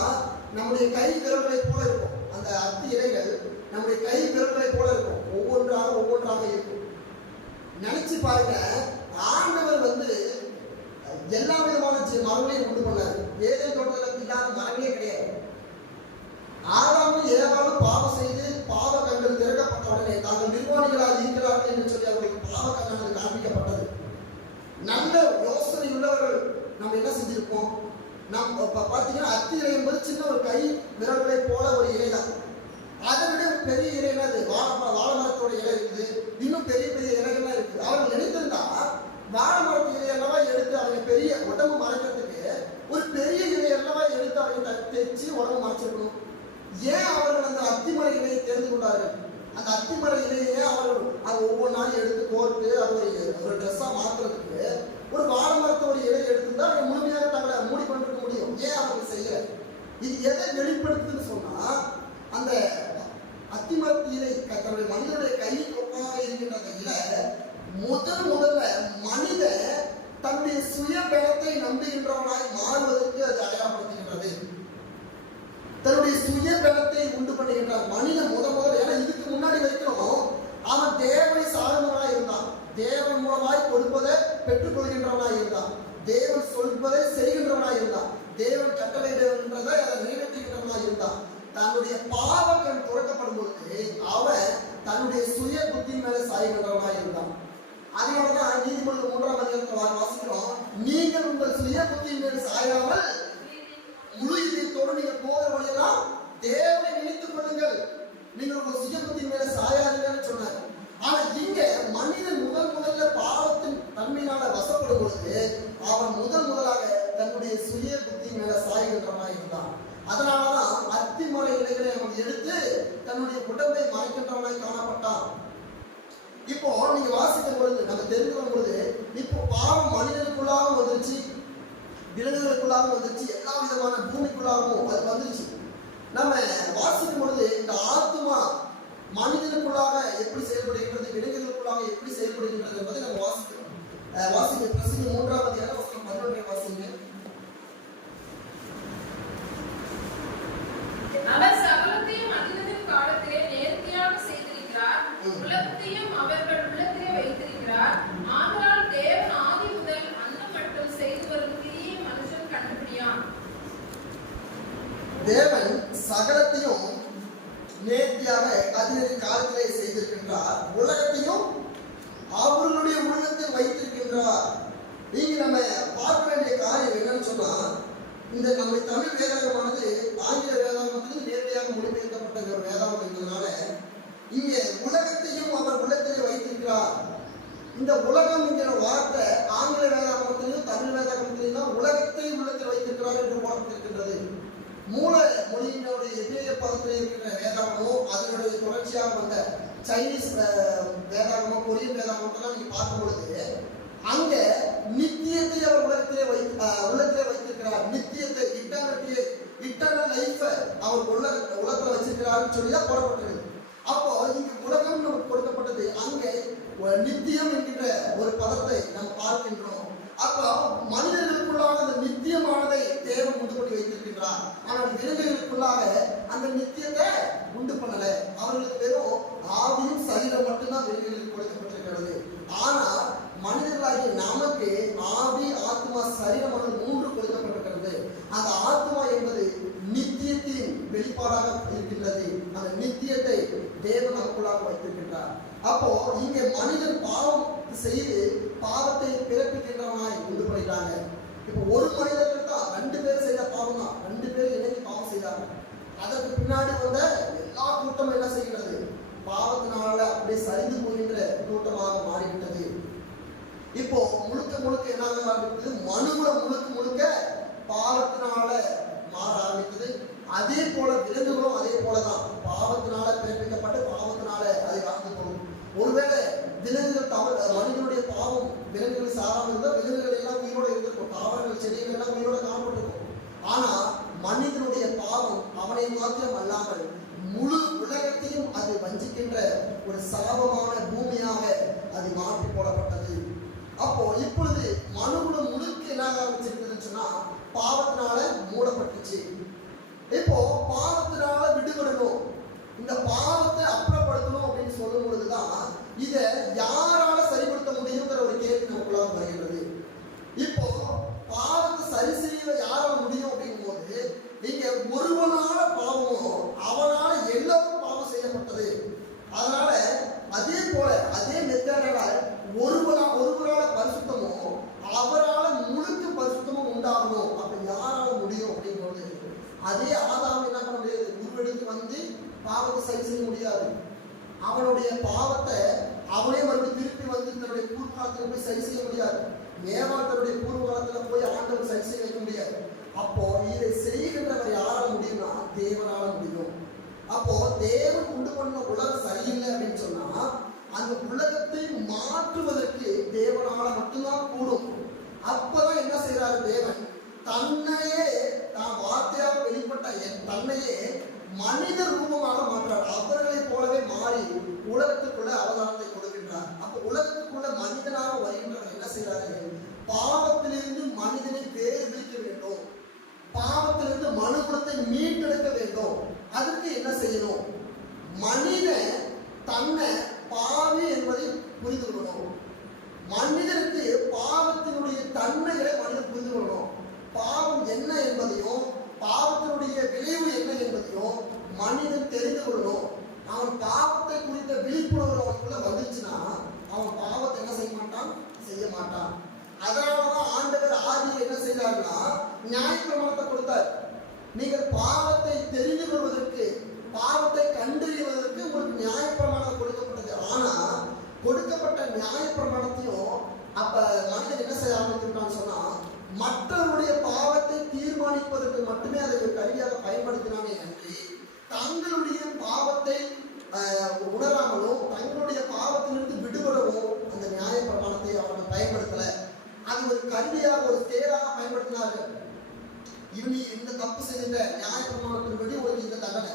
நம்முடைய கை விரல்களை போல இருக்கும். அந்த அத்தி இலைகள் நம்முடைய கை விரல்களை போல இருக்கும். ஒவ்வொன்றாக இருக்கும். நினைச்சு பாருங்க, ஆண்டவர் எல்லா விதமான மரங்களையும் உண்டு பண்ணாரு. ஏதேன் தோட்டத்தில் இல்லாத மரங்களே கிடையாது. ஆதாமும் ஏவாளும் பாவம் செய்து பாவ கண்கள் திறக்கப்பட்ட உடனே தாங்கள் நிர்வாணிகளாக இருக்கிறார்கள் என்று சொல்லி அவர்களுக்கு பாவ கண்ணானது காண்பிக்கப்பட்டது. நல்ல யோசனை உள்ளவர்கள் நம்ம என்ன செஞ்சிருப்போம்? நம்ம பார்த்தீங்கன்னா அத்தி இலை என்பது சின்ன ஒரு கை விரல்களை போல ஒரு இலை தான். அதை விட பெரிய இலை என்னது? வாழை மரத்தோட இலை இருக்குது. இன்னும் பெரிய பெரிய இலைகள்லாம் இருக்குது. அவர்கள் நினைத்திருந்தா வாழை மரத்து இலையெல்லவா எடுத்து அவங்க பெரிய உடம்பு மறைக்கிறதுக்கு ஒரு பெரிய இலையெல்லவா எடுத்து அவங்க தைச்சு உடம்பு மறைச்சிருக்கணும். ஏன் அவர்கள் அந்த அத்திமர இலையை தெரிந்து கொண்டார்கள்? அந்த அத்திமர இலையே அவர்கள் அது ஒவ்வொரு நாளும் எடுத்து கோர்த்து அது ஒரு ட்ரெஸ்ஸா மாத்துறதுக்கு ஒரு வாழை மரத்தை ஒரு இலையை எடுத்துருந்தா அவங்க முழுமையாக தங்களை மூடி கொண்டிருக்க முடியும். ஏன் அவங்க செய்யல? இது எதை வெளிப்படுத்துன்னு சொன்னா, அந்த அத்திமரத்து இலை தன்னுடைய மனிதனுடைய கையில் ஒப்பாக இருக்கின்ற இலை முதல்ல தன்னுடைய சுய பலத்தை நம்புகின்றவனாய் மாறுவதற்கு அது அடையாளப்படுத்துகின்றது. தன்னுடைய சுய பலத்தை உண்டு பண்ணுகின்றான் மனிதன் முதல்ல. ஏன்னா இதுக்கு முன்னாடி வரைக்கும் அவன் தேவனை சார்ந்தவனாய் இருந்தான். தேவன் மூலமாய் கொடுப்பதை பெற்றுக் கொள்கின்றவனாய் இருந்தான். தேவன் சொல்வதை செய்கின்றவனாய் இருந்தான். தேவன் கட்டளையிடுகின்றதை அதை நிறைவேற்றுகின்றவனாய் இருந்தான். தன்னுடைய பாவக்கண் துறக்கப்படும் பொழுது அவன் தன்னுடைய சுய புத்தி மேல சாய்கின்றவனாய் இருந்தான். அதனாலதான் நீதிமொழிகள் 3ஆம் அதிகாரத்தில் வாசிக்கிறோம், நீங்கள் உங்கள் சுய புத்தியின் மேல் சாயாமல் முழு இதயத்தோடு நீங்கள் போகிற வழியெல்லாம் தேவனை நினைத்துக் கொள்ளுங்கள், நீங்கள் உங்கள் சுய புத்தியின் மேல சாயாதீங்கன்னு சொன்னார். ஆனா இங்க மனிதன் முதல்ல பாவத்தின் தன்மையினால வசப்படும் பொழுது அவன் முதலாக தன்னுடைய சுய புத்தி மேல சாய்கின்றவனாய் இருந்தான். அதனாலதான் அத்திமறை இலைகளை அவன் எடுத்து தன்னுடைய உடம்பை மறைக்கின்றவனாய் காணப்பட்டான். இப்போ நீங்க வாசிக்கும் பொழுது நம்ம தெரிந்து கொள்ளும் பொழுது இப்போ பாவம் மனிதனுக்குள்ளாகவும் வந்துருச்சு, விலங்குகளுக்குள்ளாகவும் வந்துருச்சு, எல்லா விதமான பூமிக்குள்ளாகவும் அது வந்துருச்சு. நம்ம வாசிக்கும் பொழுது இந்த ஆத்மா மனிதனுக்குள்ளாக எப்படி செயல்படுகின்றது, விலங்குகளுக்குள்ளாக எப்படி செயல்படுகின்றது என்பதை நம்ம வாசிக்கிறோம். பிரசங்கி 3ஆம் அதிகாரம் வசனம் 11 வாசிங்க. அவர் சகலத்தையும் அதினதின் காலத்திலே நேர்த்தியாக செய்திருக்கிறார், உலகத்தையும் அவர்கள் உள்ளத்திலே வைத்திருக்கிறார். ஆதலால் தேவன் ஆதி முதல் அன்னம் மட்டும் செய்து வரும் கிரியை மனுஷன் கண்டுபிடியான். தேவன் சகலத்தையும் நேர்த்தியாக அதினதின் காலத்திலே செய்திருக்கின்றார், உலகத்தையும் அவர்களுடைய உள்ளத்தில் வைத்திருக்கின்றார். நீங்க நம்ம பார்க்க வேண்டிய காரியம் என்னன்னு சொன்னா, இந்த நம்ம தமிழ் வேதாகமானது ஆங்கில வேதாகமத்துக்கு நேரடியாக மொழிபெயர்க்கப்பட்ட ஒரு வேதாகம் என்பதனால இங்க உலகத்தையும் அவர் உள்ளத்திலே வைத்திருக்கிறார். இந்த உலகம் என்கிற வார்த்தை ஆங்கில வேதாகமத்திலையும் தமிழ் வேதாகமத்திலையும் தான் உலகத்தை உள்ளத்தில் வைத்திருக்கிறார் என்று போடப்பட்டிருக்கின்றது. மூல மொழியினுடைய எபிரேய பதத்தில் இருக்கிற வேதாகமோ அதனுடைய தொடர்ச்சியாக வந்த சைனீஸ் வேதாகமோ கொரியன் வேதாகமத்தெல்லாம் நீங்க பார்க்கும் பொழுது அங்க நித்தியத்தை அவர் உள்ளத்திலே வைத்திருக்கிறார். நித்தியத்தை இட்டர்னல் லைஃப் அவர் உலகத்துல வச்சிருக்கிறாருன்னு சொல்லி தான் போடப்பட்டிருக்கு. அப்போ இங்க உலகம் நமக்கு கொடுக்கப்பட்டது, அங்கே நித்தியம் என்கின்ற ஒரு பதத்தை நாம் பார்க்கின்றோம். அப்போ மனிதர்களுக்குள்ளாக அந்த நித்தியமானதை தேவன் உண்டு பண்ணி வைத்திருக்கின்றார். ஆனால் விலங்குகளுக்குள்ளாக அந்த நித்தியத்தை உண்டு பண்ணல. அவர்களுக்கு வெறும் ஆவியும் சரீரம் மட்டும்தான் விலங்குகளுக்கு கொடுக்கப்பட்டிருக்கிறது. ஆனா மனிதர்களாகிய நமக்கு ஆவி, ஆத்மா, சரீரம் என்று 3 கொடுக்கப்பட்டிருக்கிறது. அந்த ஆத்மா என்பது நித்தியத்தின் வெளிப்பாடாக இருக்கின்றது. அந்த நித்தியத்தை தேவன் நமக்குள்ளாக வைத்திருக்கின்றார். அப்போ இங்க மனிதன் பாவம் செய்து பாவத்தை பிறப்பிக்கின்றவனாய் உண்டு பண்ணிட்டாங்க. இப்போ ஒரு மனிதர்கள் தான் 2 பேர் செய்த பாவம் தான், 2 பேர் இணைந்து பாவம் செய்தாங்க. அதற்கு பின்னாடி வந்த எல்லா கூட்டமும் என்ன செய்கிறது, பாவத்தினால அப்படியே சரிந்து போகின்ற கூட்டமாக மாறிவிட்டது. இப்போ முழுக்க என்ன ஆரம்பித்தது, மனுகுலம் முழுக்க பாவத்தினால மாற ஆரம்பித்தது. அதே போல விலங்குகளும் அதே போலதான் பாவத்தினால பிறப்பிக்கப்பட்டு பாவத்தினால அதை வாழ்ந்து போகும். ஒருவேளை விலங்குகள் மனிதனுடைய பாவம் விலங்குகள் சாராமல் இருந்தால் விலங்குகள் எல்லாம் உயிரோட இருந்திருக்கும், தாவரங்கள் செடிகள் எல்லாம் உயிரோட காணப்பட்டிருக்கும். ஆனா மனிதனுடைய பாவம் அவனை மாத்திரம் அல்லாமல் முழு உலகத்தையும் அது வஞ்சிக்கின்ற ஒரு சாபமான பூமியாக அது மாற்றி போடப்பட்டது. அப்போ இப்பொழுது மனுகுலம் முழுக்க என்ன ஆரம்பிச்சிருக்குதுன்னு சொன்னா பாவத்தினால மூடப்பட்டுச்சு. இப்போ பாவத்தினால விடுபடணும், இந்த பாவத்தை அப்புறப்படுத்தணும் அப்படின்னு சொல்லும் பொழுதுதான் இதை யாரால சரிப்படுத்த முடியுங்கிற ஒரு கேள்வி நமக்குள்ளாக வருகிறது. இப்போ பாவத்தை சரி செய்ய யாரால முடியும் அப்படிங்கும் போது நீங்க ஒருவனால பாவமோ அவனால எல்லாரும் பாவம் செய்யப்பட்டது. அதனால அதே போல அதே மெத்தடால ஒருவரால பரிசுத்தமோ அவரால முழுக்க பரிசுத்தமும் உண்டாகணும். அப்ப யாரால முடியும் அப்படிங்கும்போது அதே ஆதாரம் என்ன பண்ண முடியாது, உருவெடுத்து வந்து பாவத்தை சரி செய்ய முடியாது. அவனுடைய பாவத்தை அவனே மறுபடியும் திருப்பி வந்து தன்னுடைய பூர்வகாலத்தில் போய் சரி செய்ய முடியாது. ஏவாள் தன்னுடைய பூர்வகாலத்துல போய் ஆண்டவர் சரி செய்ய வைக்க முடியாது. அப்போ இதை செய்கின்றவர் யாரால முடியும்னா தேவனால முடியும். அப்போ தேவன் உண்டு பண்ண உலகம் சரியில்லை அப்படின்னு சொன்னா அந்த உலகத்தை மாற்றுவதற்கு தேவனால மட்டும்தான் கூடும். அப்பதான் என்ன செய்யறாரு, தேவன் தன்னையே தான் வார்த்தையாக வெளிப்பட்ட தன்னையே மனித ரூபமாக மாற்றார். அவர்களை போலவே மாறி உலகத்துக்குள்ள அவதாரத்தை கொடுக்கின்றார். அப்ப உலகத்துக்குள்ள மனிதனாக வருகின்றவர் என்ன செய்யறாரு, பாவ மனுக்குலத்தை மீட்டெடுக்க வேண்டும். அதற்கு என்ன செய்யணும்? மனிதன் தன்னை பாவி என்பதை புரிந்து கொள்ளணும். மனிதனுக்கு பாவத்தினுடைய தன்மைகளை மனிதன் புரிந்து கொள்ளணும். பாவம் என்ன என்பதையும் பாவத்தினுடைய விளைவு என்ன என்பதையும் மனிதன் தெரிந்து கொள்ளணும். அவன் பாவத்தை குறித்த விழிப்புணர்வு அவனுக்குள்ள வந்துச்சுன்னா அவன் பாவத்தை என்ன செய்ய மாட்டான்? செய்ய மாட்டான். அதனாலதான் ஆண்டவர் ஆதியில் என்ன செய்தார்னா நியாயப்பிரமாணத்தை கொடுத்தார். நீங்கள் பாவத்தை தெரிந்து கொள்வதற்கு, பாவத்தை கண்டறிவதற்கு உங்களுக்கு நியாயப்பிரமாணம் கொடுக்கப்பட்டது. ஆனா கொடுக்கப்பட்ட நியாயப்பிரமாணத்தையும் அப்ப மனிதன் என்ன செய்ய ஆரம்பித்துட்டான்னு சொன்னா மற்றவருடைய பாவத்தை தீர்மானிப்பதற்கு மட்டுமே அதை ஒரு கருவியாக பயன்படுத்தினானே அன்றி தங்களுடைய பாவத்தை உணராமலும் தங்களுடைய பாவத்திலிருந்து விடுபடவும் அந்த நியாயப்பிரமாணத்தை அவர்கள் பயன்படுத்தல. அது ஒரு கருவியாக, ஒரு தேராக பயன்படுத்தினார்கள். நீ இந்த தப்பு செய்துட்ட, நியாயப்பிரமாணத்தின்படி உனக்கு இந்த தண்டனை.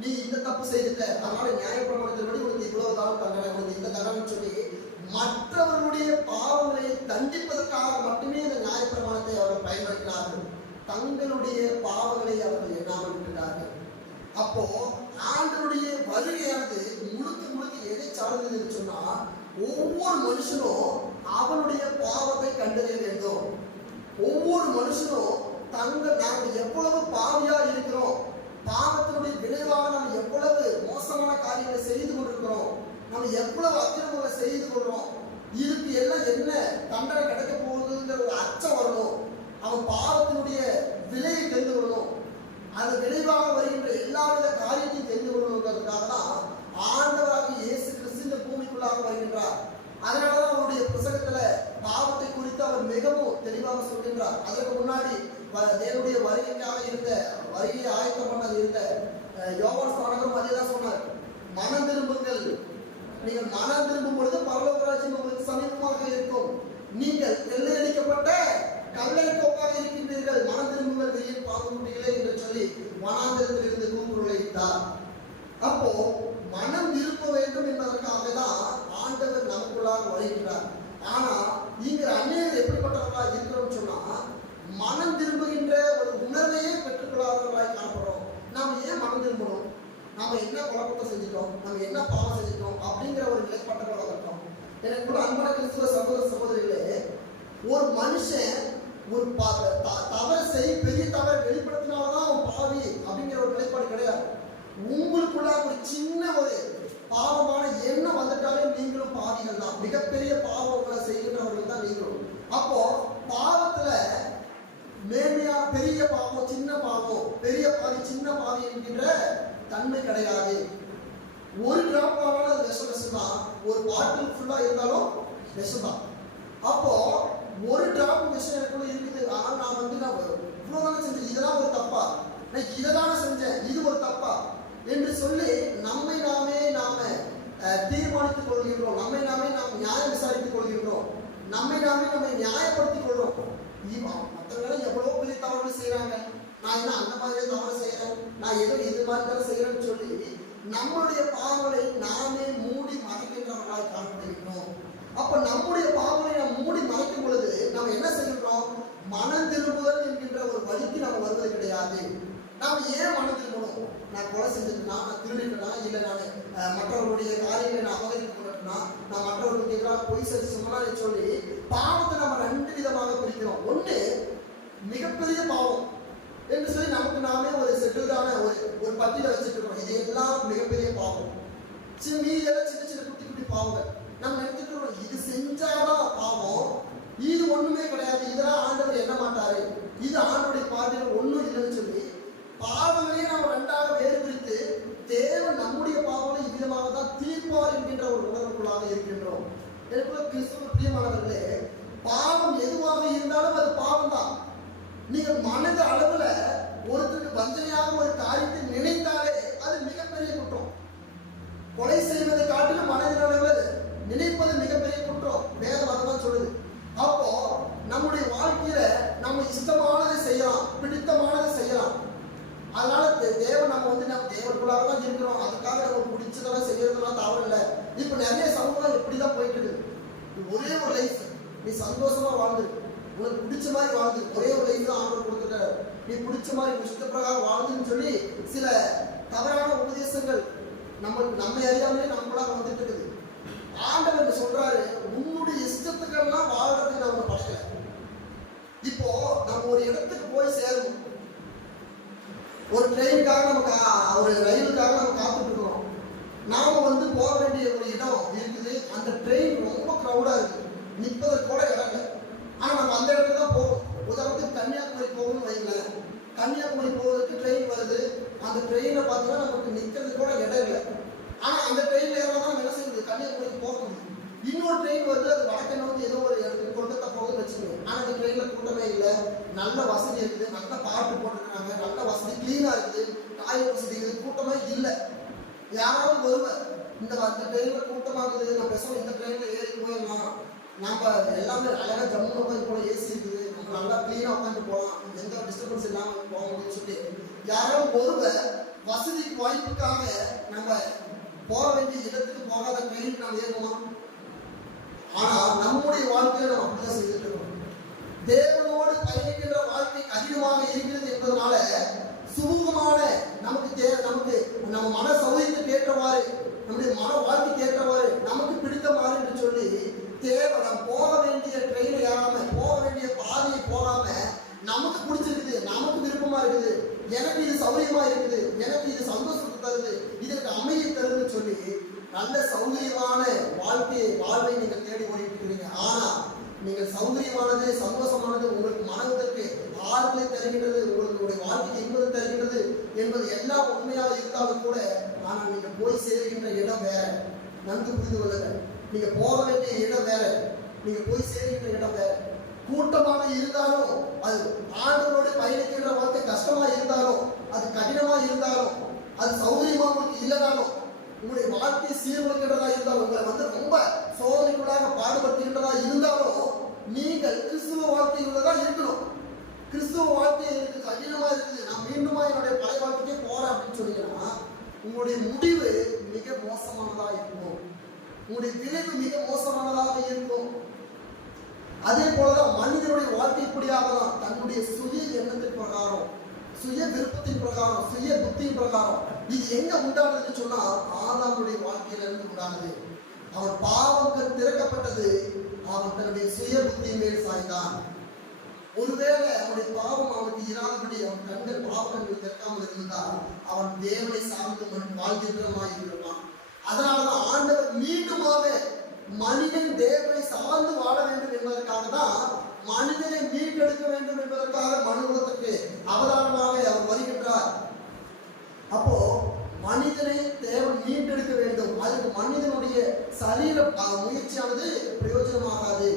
நீ இந்த தப்பு செய்துட்ட, அதனால நியாயப்பிரமாணத்தின்படி உனக்கு இவ்வளவு தான் தண்டனை, உனக்கு இந்த தண்டனை சொல்லி மற்றவர்களுடைய பாவங்களை தண்டிப்பதற்காக மட்டுமே இந்த நியாயப்பிரமாணத்தை அவர்கள் பயன்படுத்தினார்கள். தங்களுடைய பாவங்களை அவர்கள் எண்ணாமல் விட்டுட்டார்கள். அப்போ ஆண்டவருடைய வருகையானது முழுக்க முழுக்க எதை சார்ந்தது என்று சொன்னா ஒவ்வொரு மனுஷனும் அவனுடைய பாவத்தை கண்டறிய வேண்டும். ஒவ்வொரு மனுஷனும் நாங்கள் எவ்வளவு பாவியா இருக்கிறோம், பாவத்தினுடைய விளைவாக நம்ம எவ்வளவு மோசமான காரியங்களை செய்து கொண்டிருக்கிறோம், நம்ம எவ்வளவு அக்கிரமங்களை செய்து கொள்றோம், இதுக்கு எல்லாம் என்ன தண்டனை கிடைக்க போகுதுங்கிற ஒரு அச்சம் வரணும். அவன் பாவத்தினுடைய விலையை தெரிந்து கொள்ளணும். அது விளைவாக வருகின்ற எல்லாவித காரியத்தையும் தெரிந்து கொள்வதற்காக தான் ஆண்டவராக இயேசு கிறிஸ்து இந்த பூமிக்குள்ளாக வருகின்றார். அதனாலதான் அவருடைய புத்தகத்துல பாவத்தை குறித்து அவர் மிகவும் தெளிவாக சொல்கின்றார். அதற்கு முன்னாடி தேவனுடைய வருகைக்காக இருந்த வருகையை ஆயத்தம் பண்ண இருந்த யோவான் ஸ்நானகரும் அதே தான் சொன்னார். மனம் திரும்புங்கள், நீங்கள் மனம் திரும்பும் பொழுது பரலோக ராஜ்யம் உங்களுக்கு சமீபமாக இருக்கும். நீங்கள் எல்லையடிக்கப்பட்ட கல்லறை கோப்பாக இருக்கின்றீர்கள், மனம் திரும்புங்கள் வெயில் பாவமுடிகளே என்று சொல்லி வனாந்திரத்தில் இருந்து கூக்குரலை இட்டார். அப்போ மனம் திரும்ப வேண்டும் என்பதற்காக தான் ஆண்டவர் நமக்குள்ளாக வருகின்றார். ஆனா இங்க அநேகர் எப்படிப்பட்டவர்களாக இருக்கிறோம் சொன்னா மனம் திரும்புகின்ற ஒரு உணர்வையே பெற்றுக்கொள்ளாதவர்களாக காணப்படுறோம். நாம் ஏன் மனம் திரும்பணும்? நாம என்ன குழப்பத்தை செஞ்சிட்டோம், நம்ம என்ன பாவம் செஞ்சிட்டோம் அப்படிங்கிற ஒரு நிலைப்பாட்டோட இருக்கோம். எனக்கு அன்பான கிறிஸ்துவ சகோதர சகோதரிகளே, ஒரு மனுஷன் ஒரு பெரிய தவறை வெளிப்படுத்தினால்தான் அவன் பாவி அப்படிங்கிற ஒரு நிலைப்பாடு கிடையாது. உங்களுக்குள்ள ஒரு சின்ன ஒரு பாவமான எண்ணம் வந்துட்டாலே நீங்களும் பாவிகள் தான். மிகப்பெரிய பாவங்களை செய்கின்றவர்கள் தான் நீங்களும். அப்போ பாவத்துல மேன்மையா பெரிய பாவம் சின்ன பாவம், பெரிய பாவி சின்ன பாவி என்கின்ற தன்மை கிடையாது. ஒரு டிராப் ஆனாலும் அது விஷம் தான். ஒரு பாட்டில் ஃபுல்லா இருந்தாலும் விஷம் தான். அப்போ ஒரு டிராப் விஷயம் எனக்குள்ள இருக்குது. ஆனால் நான் இவ்வளவுதானே செஞ்சேன், இதெல்லாம் ஒரு தப்பா, நான் இதைதானே செஞ்சேன், இது ஒரு தப்பா என்று சொல்லி நம்மை நாமே தீர்மானித்துக் கொள்கின்றோம். நம்மை நாமே நாம் நியாயம் விசாரித்துக் கொள்கின்றோம். நம்மை நியாயப்படுத்திக் கொள்றோம். மற்றவங்க எவ்வளவு பெரிய தவறுகள் செய்யறாங்க, நான் என்ன அந்த மாதிரி தவறு செய்யறேன், நான் ஏதோ இது மாதிரி தான் செய்யறேன்னு சொல்லி நம்மளுடைய பாவங்களை நாமே மூடி மறைக்கின்றவர்களாக காணப்படுகின்றோம். அப்ப நம்முடைய பாவங்களை நாம் மூடி மறைக்கும் பொழுது நாம் என்ன செய்கின்றோம்? மனம் திரும்புதல் என்கின்ற ஒரு வழிக்கு நம்ம வருவது கிடையாது. நாம் ஏன் மனம் திரும்பணும்? நான் கொலை செஞ்சுட்டேனா, நான் திருடிட்டேனா, இல்லை நான் மற்றவர்களுடைய காரியங்களை நான் அபகரித்து கொண்டேன்னா, நான் மற்றவர்களுக்கு எதிராக பொய் சரி சொன்னான்னு சொல்லி பாவத்தை நம்ம ரெண்டு விதமாக பிரிக்கிறோம். ஒன்று மிகப்பெரிய பாவம் என்று சொல்லி நமக்கு நாமே ஒரு செட்டில்டான ஒரு பட்டியலை வச்சுட்டு இருக்கோம். இது எல்லாம் மிகப்பெரிய பாவம். மீதெல்லாம் சின்ன சின்ன குட்டி குட்டி பாவங்கள் நம்ம நினைச்சிட்டு இருக்கோம். இது செஞ்சாதான் பாவம், இது ஒண்ணுமே கிடையாது, இதெல்லாம் ஆண்டவர் எண்ண மாட்டாரு, இது ஆண்டோடைய பார்வையில் ஒண்ணும் இல்லைன்னு சொல்லி பாவங்களையே நம்ம ரெண்டாக வேறு பிரித்து தேவன் நம்முடைய பாவங்களை இவ்விதமாக தான் தீர்ப்பார் என்கின்ற ஒரு உணர்வுக்குள்ளாக இருக்கின்றோம். எனக்குள்ள கிறிஸ்துவ பிரியமானவர்களே, பாவம் எதுவாக இருந்தாலும் அது பாவம் தான். நீங்கள் மனது அளவுல ஒருத்தருக்கு வஞ்சனையாக ஒரு காரியத்தை நினைத்தாலே அது மிகப்பெரிய குற்றம். கொலை செய்வதை காட்டிலும் மனதின் அளவுல நினைப்பது மிகப்பெரிய குற்றம். வேதம் அதுதான் சொல்லுது. அப்போ நம்முடைய வாழ்க்கையில நம்ம இஷ்டமானதை செய்யலாம், பிடித்தமானதை செய்யலாம். அதனால தேவன் நம்ம நம்ம தேவனுக்குள்ளாக தான் இருக்கிறோம், அதுக்காக நம்ம பிடிச்சதெல்லாம் செய்யறதுலாம் தவறு இல்லை. இப்ப நிறைய சமூகம் எப்படிதான் போயிட்டு இருக்குது. ஒரே ஒரு லைஃப், நீ சந்தோஷமா வாழ்ந்துருக்கு, உனக்கு பிடிச்ச மாதிரி வாழ்ந்து, ஒரே ஒரு லைஃப் தான் ஆண்டவர் கொடுத்துட்டாரு, நீ பிடிச்ச மாதிரி இஷ்ட பிரகாரம் வாழ்ந்துன்னு சொல்லி சில தவறான உபதேசங்கள் நம்மை அறியாமலே நம்மளாக வந்துட்டு இருக்குது. ஆண்டவர் சொல்றாரு, உன்னுடைய இஷ்டத்துக்கெல்லாம் வாழ்றதுக்கு நம்ம படைக்கல. இப்போ நம்ம ஒரு இடத்துக்கு போய் சேரணும், ஒரு ட்ரெயினுக்காக நம்ம ஒரு ரயிலுக்காக நம்ம காத்துட்டு இருக்கிறோம். நாம போக வேண்டிய ஒரு இடம் இருக்குது, அந்த ட்ரெயின் ரொம்ப க்ரௌடா இருக்கு, நிற்பதற்கு கூட இடம் இல்லை. ஆனா நம்ம அந்த இடத்துல தான் போகணும். உதாரணத்துக்கு கன்னியாகுமரி போகணும்னு வைங்களேன், கன்னியாகுமரி போவதற்கு ட்ரெயின் வருது, அந்த ட்ரெயினை பார்த்தீங்கன்னா நமக்கு நிற்கிறதுக்கு கூட இடம் இல்லை. ஆனா அந்த ட்ரெயின்ல ஏறதான் நம்ம என்ன செய்யுது, கன்னியாகுமரிக்கு போக முடியும். இன்னொரு ட்ரெயின் வருது, அது வடக்கை நோக்கி ஏதோ ஒரு இடத்துக்கு கொல்கத்தா போகுதுன்னு வச்சுக்கோங்க. ஆனா அந்த ட்ரெயின்ல கூட்டமே இல்லை, நல்ல வசதி இருக்குது, நல்ல பாட்டு போட்டுருக்காங்க, நல்ல வசதி கிளீனா இருக்குது, டாய்லெட் வசதி இருக்குது, கூட்டமே இல்லை. யாராவது வருவேன், இந்த ட்ரெயின்ல கூட்டமாகுது, நம்ம பேசுவோம் இந்த ட்ரெயின்ல ஏறி போயிடலாம், நம்ம எல்லாமே அழகா ஜம்மு உட்காந்து போல, ஏசி இருக்குது, நம்ம நல்லா கிளீனா உட்காந்து போகலாம், எந்த டிஸ்டர்பன்ஸ் இல்லாம போக முடியும்னு சொல்லி யாராவது ஒருவர் வசதிக்கு வாய்ப்புக்காக நம்ம போக வேண்டிய இடத்துக்கு போகாத ட்ரெயினுக்கு நாம் ஏறுவோமா? ஆனா நம்முடைய வாழ்க்கையை நம்ம அப்படிதான் செய்துட்டு இருக்கோம். தேவனோடு பயணிக்கின்ற வாழ்க்கை கடினமாக இருக்கிறது என்பதனால சுமூகமான நமக்கு நம்ம மன சௌகரியத்துக்கு ஏற்றவாறு, நம்முடைய மன வாழ்க்கைக்கு ஏற்றவாறு, நமக்கு பிடித்தமாறு என்று சொல்லி நம்ம போக வேண்டிய ட்ரெயினை ஏறாம, போக வேண்டிய பாதையை போகாம, நமக்கு பிடிச்சிருக்குது, நமக்கு விருப்பமா இருக்குது, எனக்கு இது சௌகரியமா இருக்குது, எனக்கு இது சந்தோஷத்தை தருது, இதற்கு அமைதி தருதுன்னு சொல்லி நல்ல சௌகரியமான வாழ்வை நீங்கள் தேடி ஓடிட்டு இருக்கிறீங்க. ஆனா நீங்கள் சௌகரியமானது, சந்தோஷமானது, உங்களுக்கு மனதிற்கு ஆறுதலை தருகின்றது, உங்களுடைய வாழ்க்கைக்கு இன்பதை தருகின்றது என்பது எல்லாம் உண்மையாக இருந்தாலும் கூட, ஆனால் நீங்கள் போய் சேருகின்ற இடம் வேற. நன்கு புரிந்து கொள்ளுங்க, நீங்க போக வேண்டிய இடம் வேற, நீங்க போய் சேருகின்ற இடம் வேற. கூட்டமாக இருந்தாலும், அது ஆண்டவரோடு பயணிக்கின்ற வாழ்க்கை கஷ்டமா இருந்தாலும், அது கடினமா இருந்தாலும், அது சௌகரியமா உங்களுக்கு இல்லைனாலும், உங்களுடைய வாழ்க்கை சீர்குலைக்கின்றதா இருந்தாலும், உங்களை ரொம்ப சோதனைக்குள்ளாக பாடுபடுத்துகின்றதா இருந்தாலும், நீங்கள் கிறிஸ்துவ வாழ்க்கையுள்ளதான் இருக்கணும். கிறிஸ்துவ வாழ்க்கை எனக்கு கடினமா இருக்குது, நான் மீண்டுமா என்னுடைய பழைய வாழ்க்கைக்கே போறேன் அப்படின்னு சொன்னீங்கன்னா, உங்களுடைய முடிவு மிக மோசமானதாக இருக்கும், உங்களுடைய விளைவு மிக மோசமானதாக இருக்கும். அதே போலதான் மனிதனுடைய வாழ்க்கை இப்படியாக தான், தன்னுடைய சுய எண்ணத்தின் பிரகாரம், சுய விருப்பத்தின் பிரகாரம், சுய புத்தியின் பிரகாரம். இது எங்க உண்டானதுன்னு சொன்னா, ஆதாமுடைய வாழ்க்கையில இருந்து உண்டானது. அவன் பாவங்கள் திறக்கப்பட்டது, அவன் தன்னுடைய சுய புத்தியின் மேல் சாய்ந்தான். ஒருவேளை அவனுடைய பாவம் அவனுக்கு இராதபடி அவன் கண்கள் பாவங்கள் திறக்காமல் இருந்தால், அவன் தேவனை சார்ந்து வாழ்கின்றமாய் இருப்பான். அதனாலதான் ஆண்டவர் மீண்டுமாக மனிதன் தேவனை சார்ந்து வாழ வேண்டும் என்பதற்காக தான், மனிதனை மீட்டெடுக்க வேண்டும் என்பதற்காக மனுகுலத்துக்கு அவதாரமாக அவர் வருகின்றார். அப்போ மனிதனை தேவன் மீட்டெடுக்க வேண்டும், அதுக்கு மனிதனுடைய சரீர முயற்சியானது பிரயோஜனமாகாது.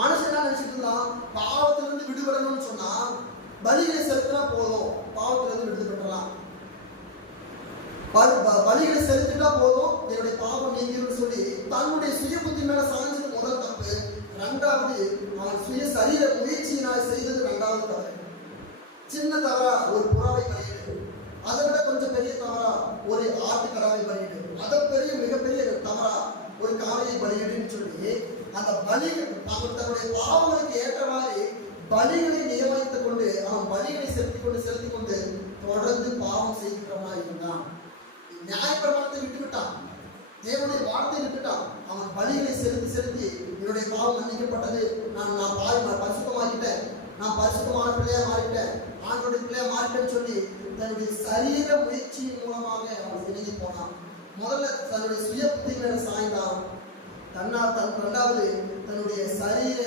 மனுஷன் என்ன நினைச்சிட்டு இருந்தான், பாவத்திலிருந்து விடுபடணும்னு சொன்னா பலிகளை செலுத்தினா போதும், பாவத்திலிருந்து விடுபடலாம், பலிகளை செலுத்திட்டா போதும், என்னுடைய பாவம் நீங்கிடும் சொல்லி தன்னுடைய சுய புத்தி மேல சாய்ந்தது முதல் தப்பு. ரெண்டாவது, அவன் சுய சரீர முயற்சியினால் செய்தது ரெண்டாவது தவறு. சின்ன தவறா ஒரு புறாவை பலியிடு, அதை விட கொஞ்சம் பெரிய தவறா ஒரு ஆட்டுக்கடாவை பலியிடு, அதை பெரிய மிகப்பெரிய தவறா ஒரு காளையை பலியிடுன்னு சொல்லி அந்த பலிகள் அவன் தன்னுடைய பாவங்களுக்கு ஏற்றவாறு பலிகளை நியமித்துக் கொண்டு அவன் பலிகளை செலுத்தி கொண்டு தொடர்ந்து பாவம் செய்கின்றவனாக இருந்தான். நியாயப்பிரமாணத்தை விட்டுவிட்டான், தேவனுடைய வார்த்தை விட்டுட்டான். அவன் பலிகளை செலுத்தி என்னுடைய பாவம் மன்னிக்கப்பட்டது, நான் பரிசுத்தமாகிட்டேன், நான் பரிசுத்தமான பிள்ளையா மாறிட்டேன், ஆண்டோடைய பிள்ளையா மாறிட்டேன்னு சொல்லி தன்னுடைய சரீர முயற்சியின் மூலமாக அவன் இணங்கி போனான். முதல்ல தன்னுடைய சுய புத்தி மேல சாய்ந்தான். ரெண்டாவது தன்னுடைய சரீர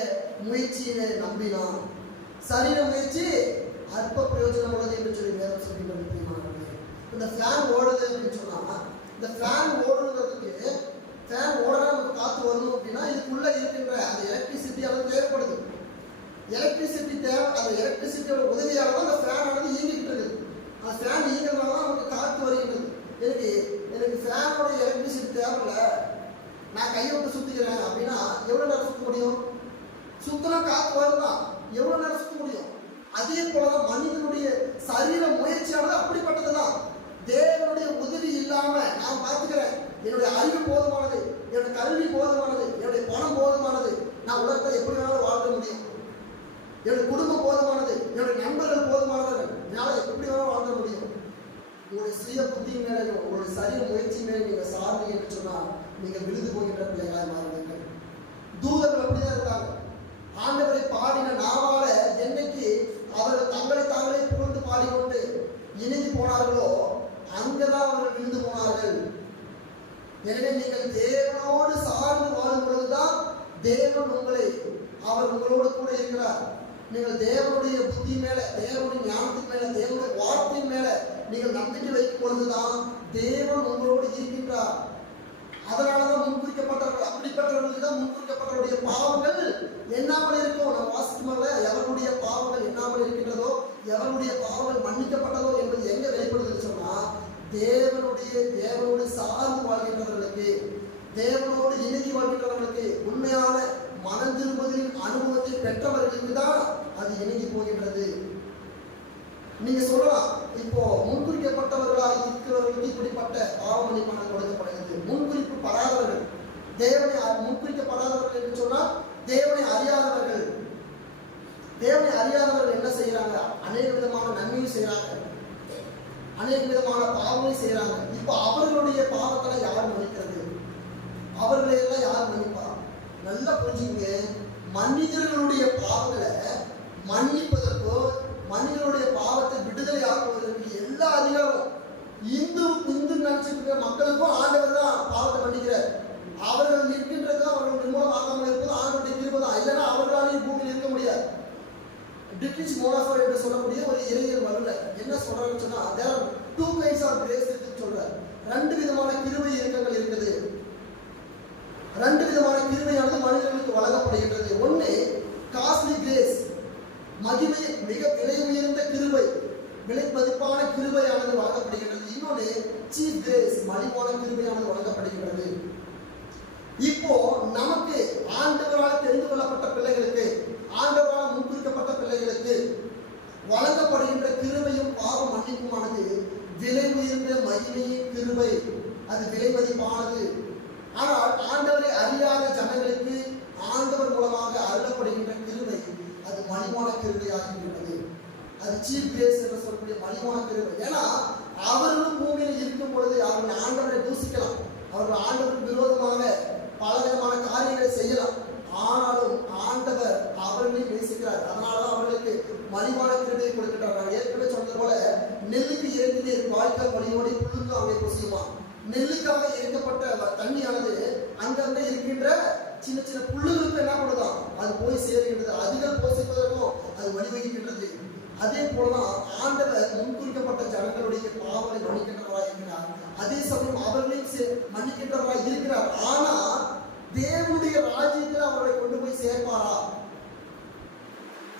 முயற்சியினை நம்பினான். சரீர முயற்சி அற்ப பிரயோஜனம் உள்ளது என்று சொல்லி வேதம் சொல்லிட்டு, இந்த ஃபேன் ஓடுது அப்படின்னு சொன்னா, இந்த ஃபேன் ஓடுறதுக்கு ஃபேன் ஓடனா நமக்கு காத்து வரணும் அப்படின்னா இதுக்குள்ள இருக்கின்ற அந்த எலக்ட்ரிசிட்டி அளவு தேவைப்படுது. எலக்ட்ரிசிட்டி தேவை, அந்த எலக்ட்ரிசிட்டியோட உதவியால தான் அந்த ஃபேன் ஆனது இயங்கிட்டு இருக்குது. அந்த ஃபேன் இயங்கிறதுனால தான் நமக்கு காத்து வருகின்றது. எனக்கு ஃபேனோட எலக்ட்ரிசிட்டி தேவையில்லை, நான் கையை விட்டு சுத்திக்கிறேன் அப்படின்னா எவ்வளவு நேரம் சுத்த முடியும்? சுத்தினா காத்து வருதான், எவ்வளவு நேரம் சுத்த முடியும்? அதே போலதான் மனிதனுடைய சரீர முயற்சியானது அப்படிப்பட்டதுதான். தேவனுடைய உதவி இல்லாம நான் பார்த்துக்கிறேன், என்னுடைய அறிவு போதுமானது, என்னுடைய கல்வி போதுமானது, என்னுடைய பணம் போதுமானது, நான் உலகத்தை எப்படி வேணாலும் வாழ்க்க முடியும், என்னுடைய குடும்பம் போதுமானது, என்னுடைய நண்பர்கள் போதுமானவர்கள், என்னால் எப்படி வேணாலும் வாழ்ந்துட முடியும். உங்களுடைய சுய புத்தி மேலையும் உங்களுடைய சரீர முயற்சி மேலே நீங்க சார்ந்தீங்க என்று சொன்னால் நீங்கள் விழுந்து போகின்ற பிள்ளைகளாய் மாறுவீர்கள். தூதர்கள் அப்படிதான் இருக்காங்க. ஆண்டவரை பாடின நாவால என்னைக்கு அவர்கள் தங்களை தாங்களே புகழ்ந்து பாடிக்கொண்டு இணைந்து போனார்களோ அங்கதான் அவர்கள் விழுந்து போனார்கள். எனவே நீங்கள் தேவனோடு சார்ந்து வாழும் பொழுதுதான் தேவன் அவர் உங்களோடு கூட இருக்கிறார். நீங்கள் தேவனுடைய புத்தி மேல, தேவனுடைய ஞானத்தின் மேல, தேவனுடைய வார்த்தையின் மேல நீங்கள் நம்பிக்கை வைக்கும் பொழுதுதான் தேவன் உங்களோடு இருக்கின்றார். அதனாலதான் முன்குறிக்கப்பட்டவர்கள், அப்படிப்பட்டவர்களுக்கு தான் முன்குறிக்கப்பட்டவருடைய பாவங்கள் எண்ணாமல் இருக்கும். நம்ம வாசிக்கும்போது எவருடைய பாவங்கள் எண்ணாமல் இருக்கின்றதோ, எவருடைய பாவங்கள் மன்னிக்கப்பட்டதோ என்பது எங்க வெளிப்படுதுன்னு சொன்னா, தேவனோடு சார்ந்து வாழ்கின்றவர்களுக்கு, தேவனோடு இணைந்து வாழ்கின்றவர்களுக்கு, உண்மையான மனம் திரும்புவதின் அனுபவத்தை பெற்றவர்களுக்கு தான் அது இணங்கி போகின்றது. நீங்க சொல்லலாம், இப்போ முன்குறிக்கப்பட்டவர்களாக இருக்கிறவர்களுக்கு இப்படிப்பட்ட பாவ மன்னிப்பானது கொடுக்கப்படுகிறது. முன்குறிப்பு படாதவர்கள், தேவனை முன்குறிக்கப்படாதவர்கள் என்று சொன்னால் தேவனை அறியாதவர்கள். தேவனை அறியாதவர்கள் என்ன செய்யறாங்க? அநேக விதமான நன்மையும் செய்யறாங்க, அநேக விதமான பாவங்களையும் செய்யறாங்க. இப்போ அவர்களுடைய பாவத்தை யார் மன்னிக்கிறது? அவர்களையெல்லாம் யார் மன்னிப்பா? நல்லா புரிஞ்சுங்க. மனிதர்களுடைய பாவங்களை மன்னிப்பதற்கோ மனிதனுடைய பாவத்தை விடுதலை ஆக்குவதற்கு எல்லா அதிகாரம் இந்து நினைச்சிருக்கிற மக்களுக்கும் ஆண்டவர் தான் பாவத்தை மன்னிக்கிறார். அவர்கள் நிற்கின்றது, அவர்கள் நிர்மூலம் ஆகாமல் இருப்பது ஆண்டவருடைய கிருபை தான். இல்லைன்னா அவர்களாலேயும் பூமியில் இருக்க முடியாது. டிட்ரிச் மோனாஃபர் என்று சொல்லக்கூடிய ஒரு இறையியல் வல்லுநர் என்ன சொல்றாருன்னு சொன்னா, there are two kinds of grace என்று சொல்றார். 2 விதமான கிருபை இறக்கங்கள் இருக்குது. 2 விதமான கிருபையானது மனிதர்களுக்கு வழங்கப்படுகின்றது. ஒன்று காஸ்ட்லி கிரேஸ், மகிமை, மிக விலை உயர்ந்த கிருபை, விலை மதிப்பான கிருபையானது வழங்கப்படுகின்றது. இன்னொன்று சீப் கிரேஸ், மலிவான கிருபையானது வழங்கப்படுகின்றது. இப்போ நமக்கு ஆண்டவரால் தெரிந்து கொள்ளப்பட்ட பிள்ளைகளுக்கு, ஆண்டவரால் முன்குறிக்கப்பட்ட பிள்ளைகளுக்கு வழங்கப்படுகின்ற கிருபையும் பாவ மன்னிப்புமானது விலை உயர்ந்த மகிமையின் கிருபை, அது விலை மதிப்பானது. ஆனால் ஆண்டவரை அறியாத ஜனங்களுக்கு ஆண்டவர் மூலமாக அருளப்படுகின்ற கிருபை அது மலிவான கிருபையாகின்றது. அது சீப் கிரேஸ் என்று சொல்லக்கூடிய மலிவான கிருபை. ஏன்னா அவர்களும் பூமியில் இருக்கும் பொழுது அவர்கள் ஆண்டவரை தூசிக்கலாம், அவர்கள் ஆண்டவருக்கு விரோதமாக பல விதமான காரியங்களை செய்யலாம். ஆனாலும் ஆண்டவர் அவர்களையும் நேசிக்கிறார். அதனாலதான் அவர்களுக்கு மலிவான கிருபையை கொடுக்கின்றார். நான் ஏற்கனவே சொன்னது போல நெல்லுக்கு இறங்கிலே வாய்க்கால் வழியோடி புல்லுக்கு அங்கே பொசியுமா. நெல்லுக்காக இறக்கப்பட்ட தண்ணியானது அங்கங்க இருக்கின்ற சின்ன சின்ன புல்லுகளுக்கு என்ன பண்ணுதான், அது போய் சேருகின்றது. அதுகள் போசிப்பதற்கும் அது வழிவகுக்கின்றது. அதே போலதான் ஆண்டவர் முன்குறிக்கப்பட்ட ஜனங்களுடைய பாவங்களை மன்னிக்கின்றவராய் இருக்கிறார். அதே சமயம் அவர்களையும் மன்னிக்கின்றவராய் இருக்கிறார். ஆனா தேவனுடைய ராஜ்யத்தில் அவர்களை கொண்டு போய் சேர்ப்பாரா?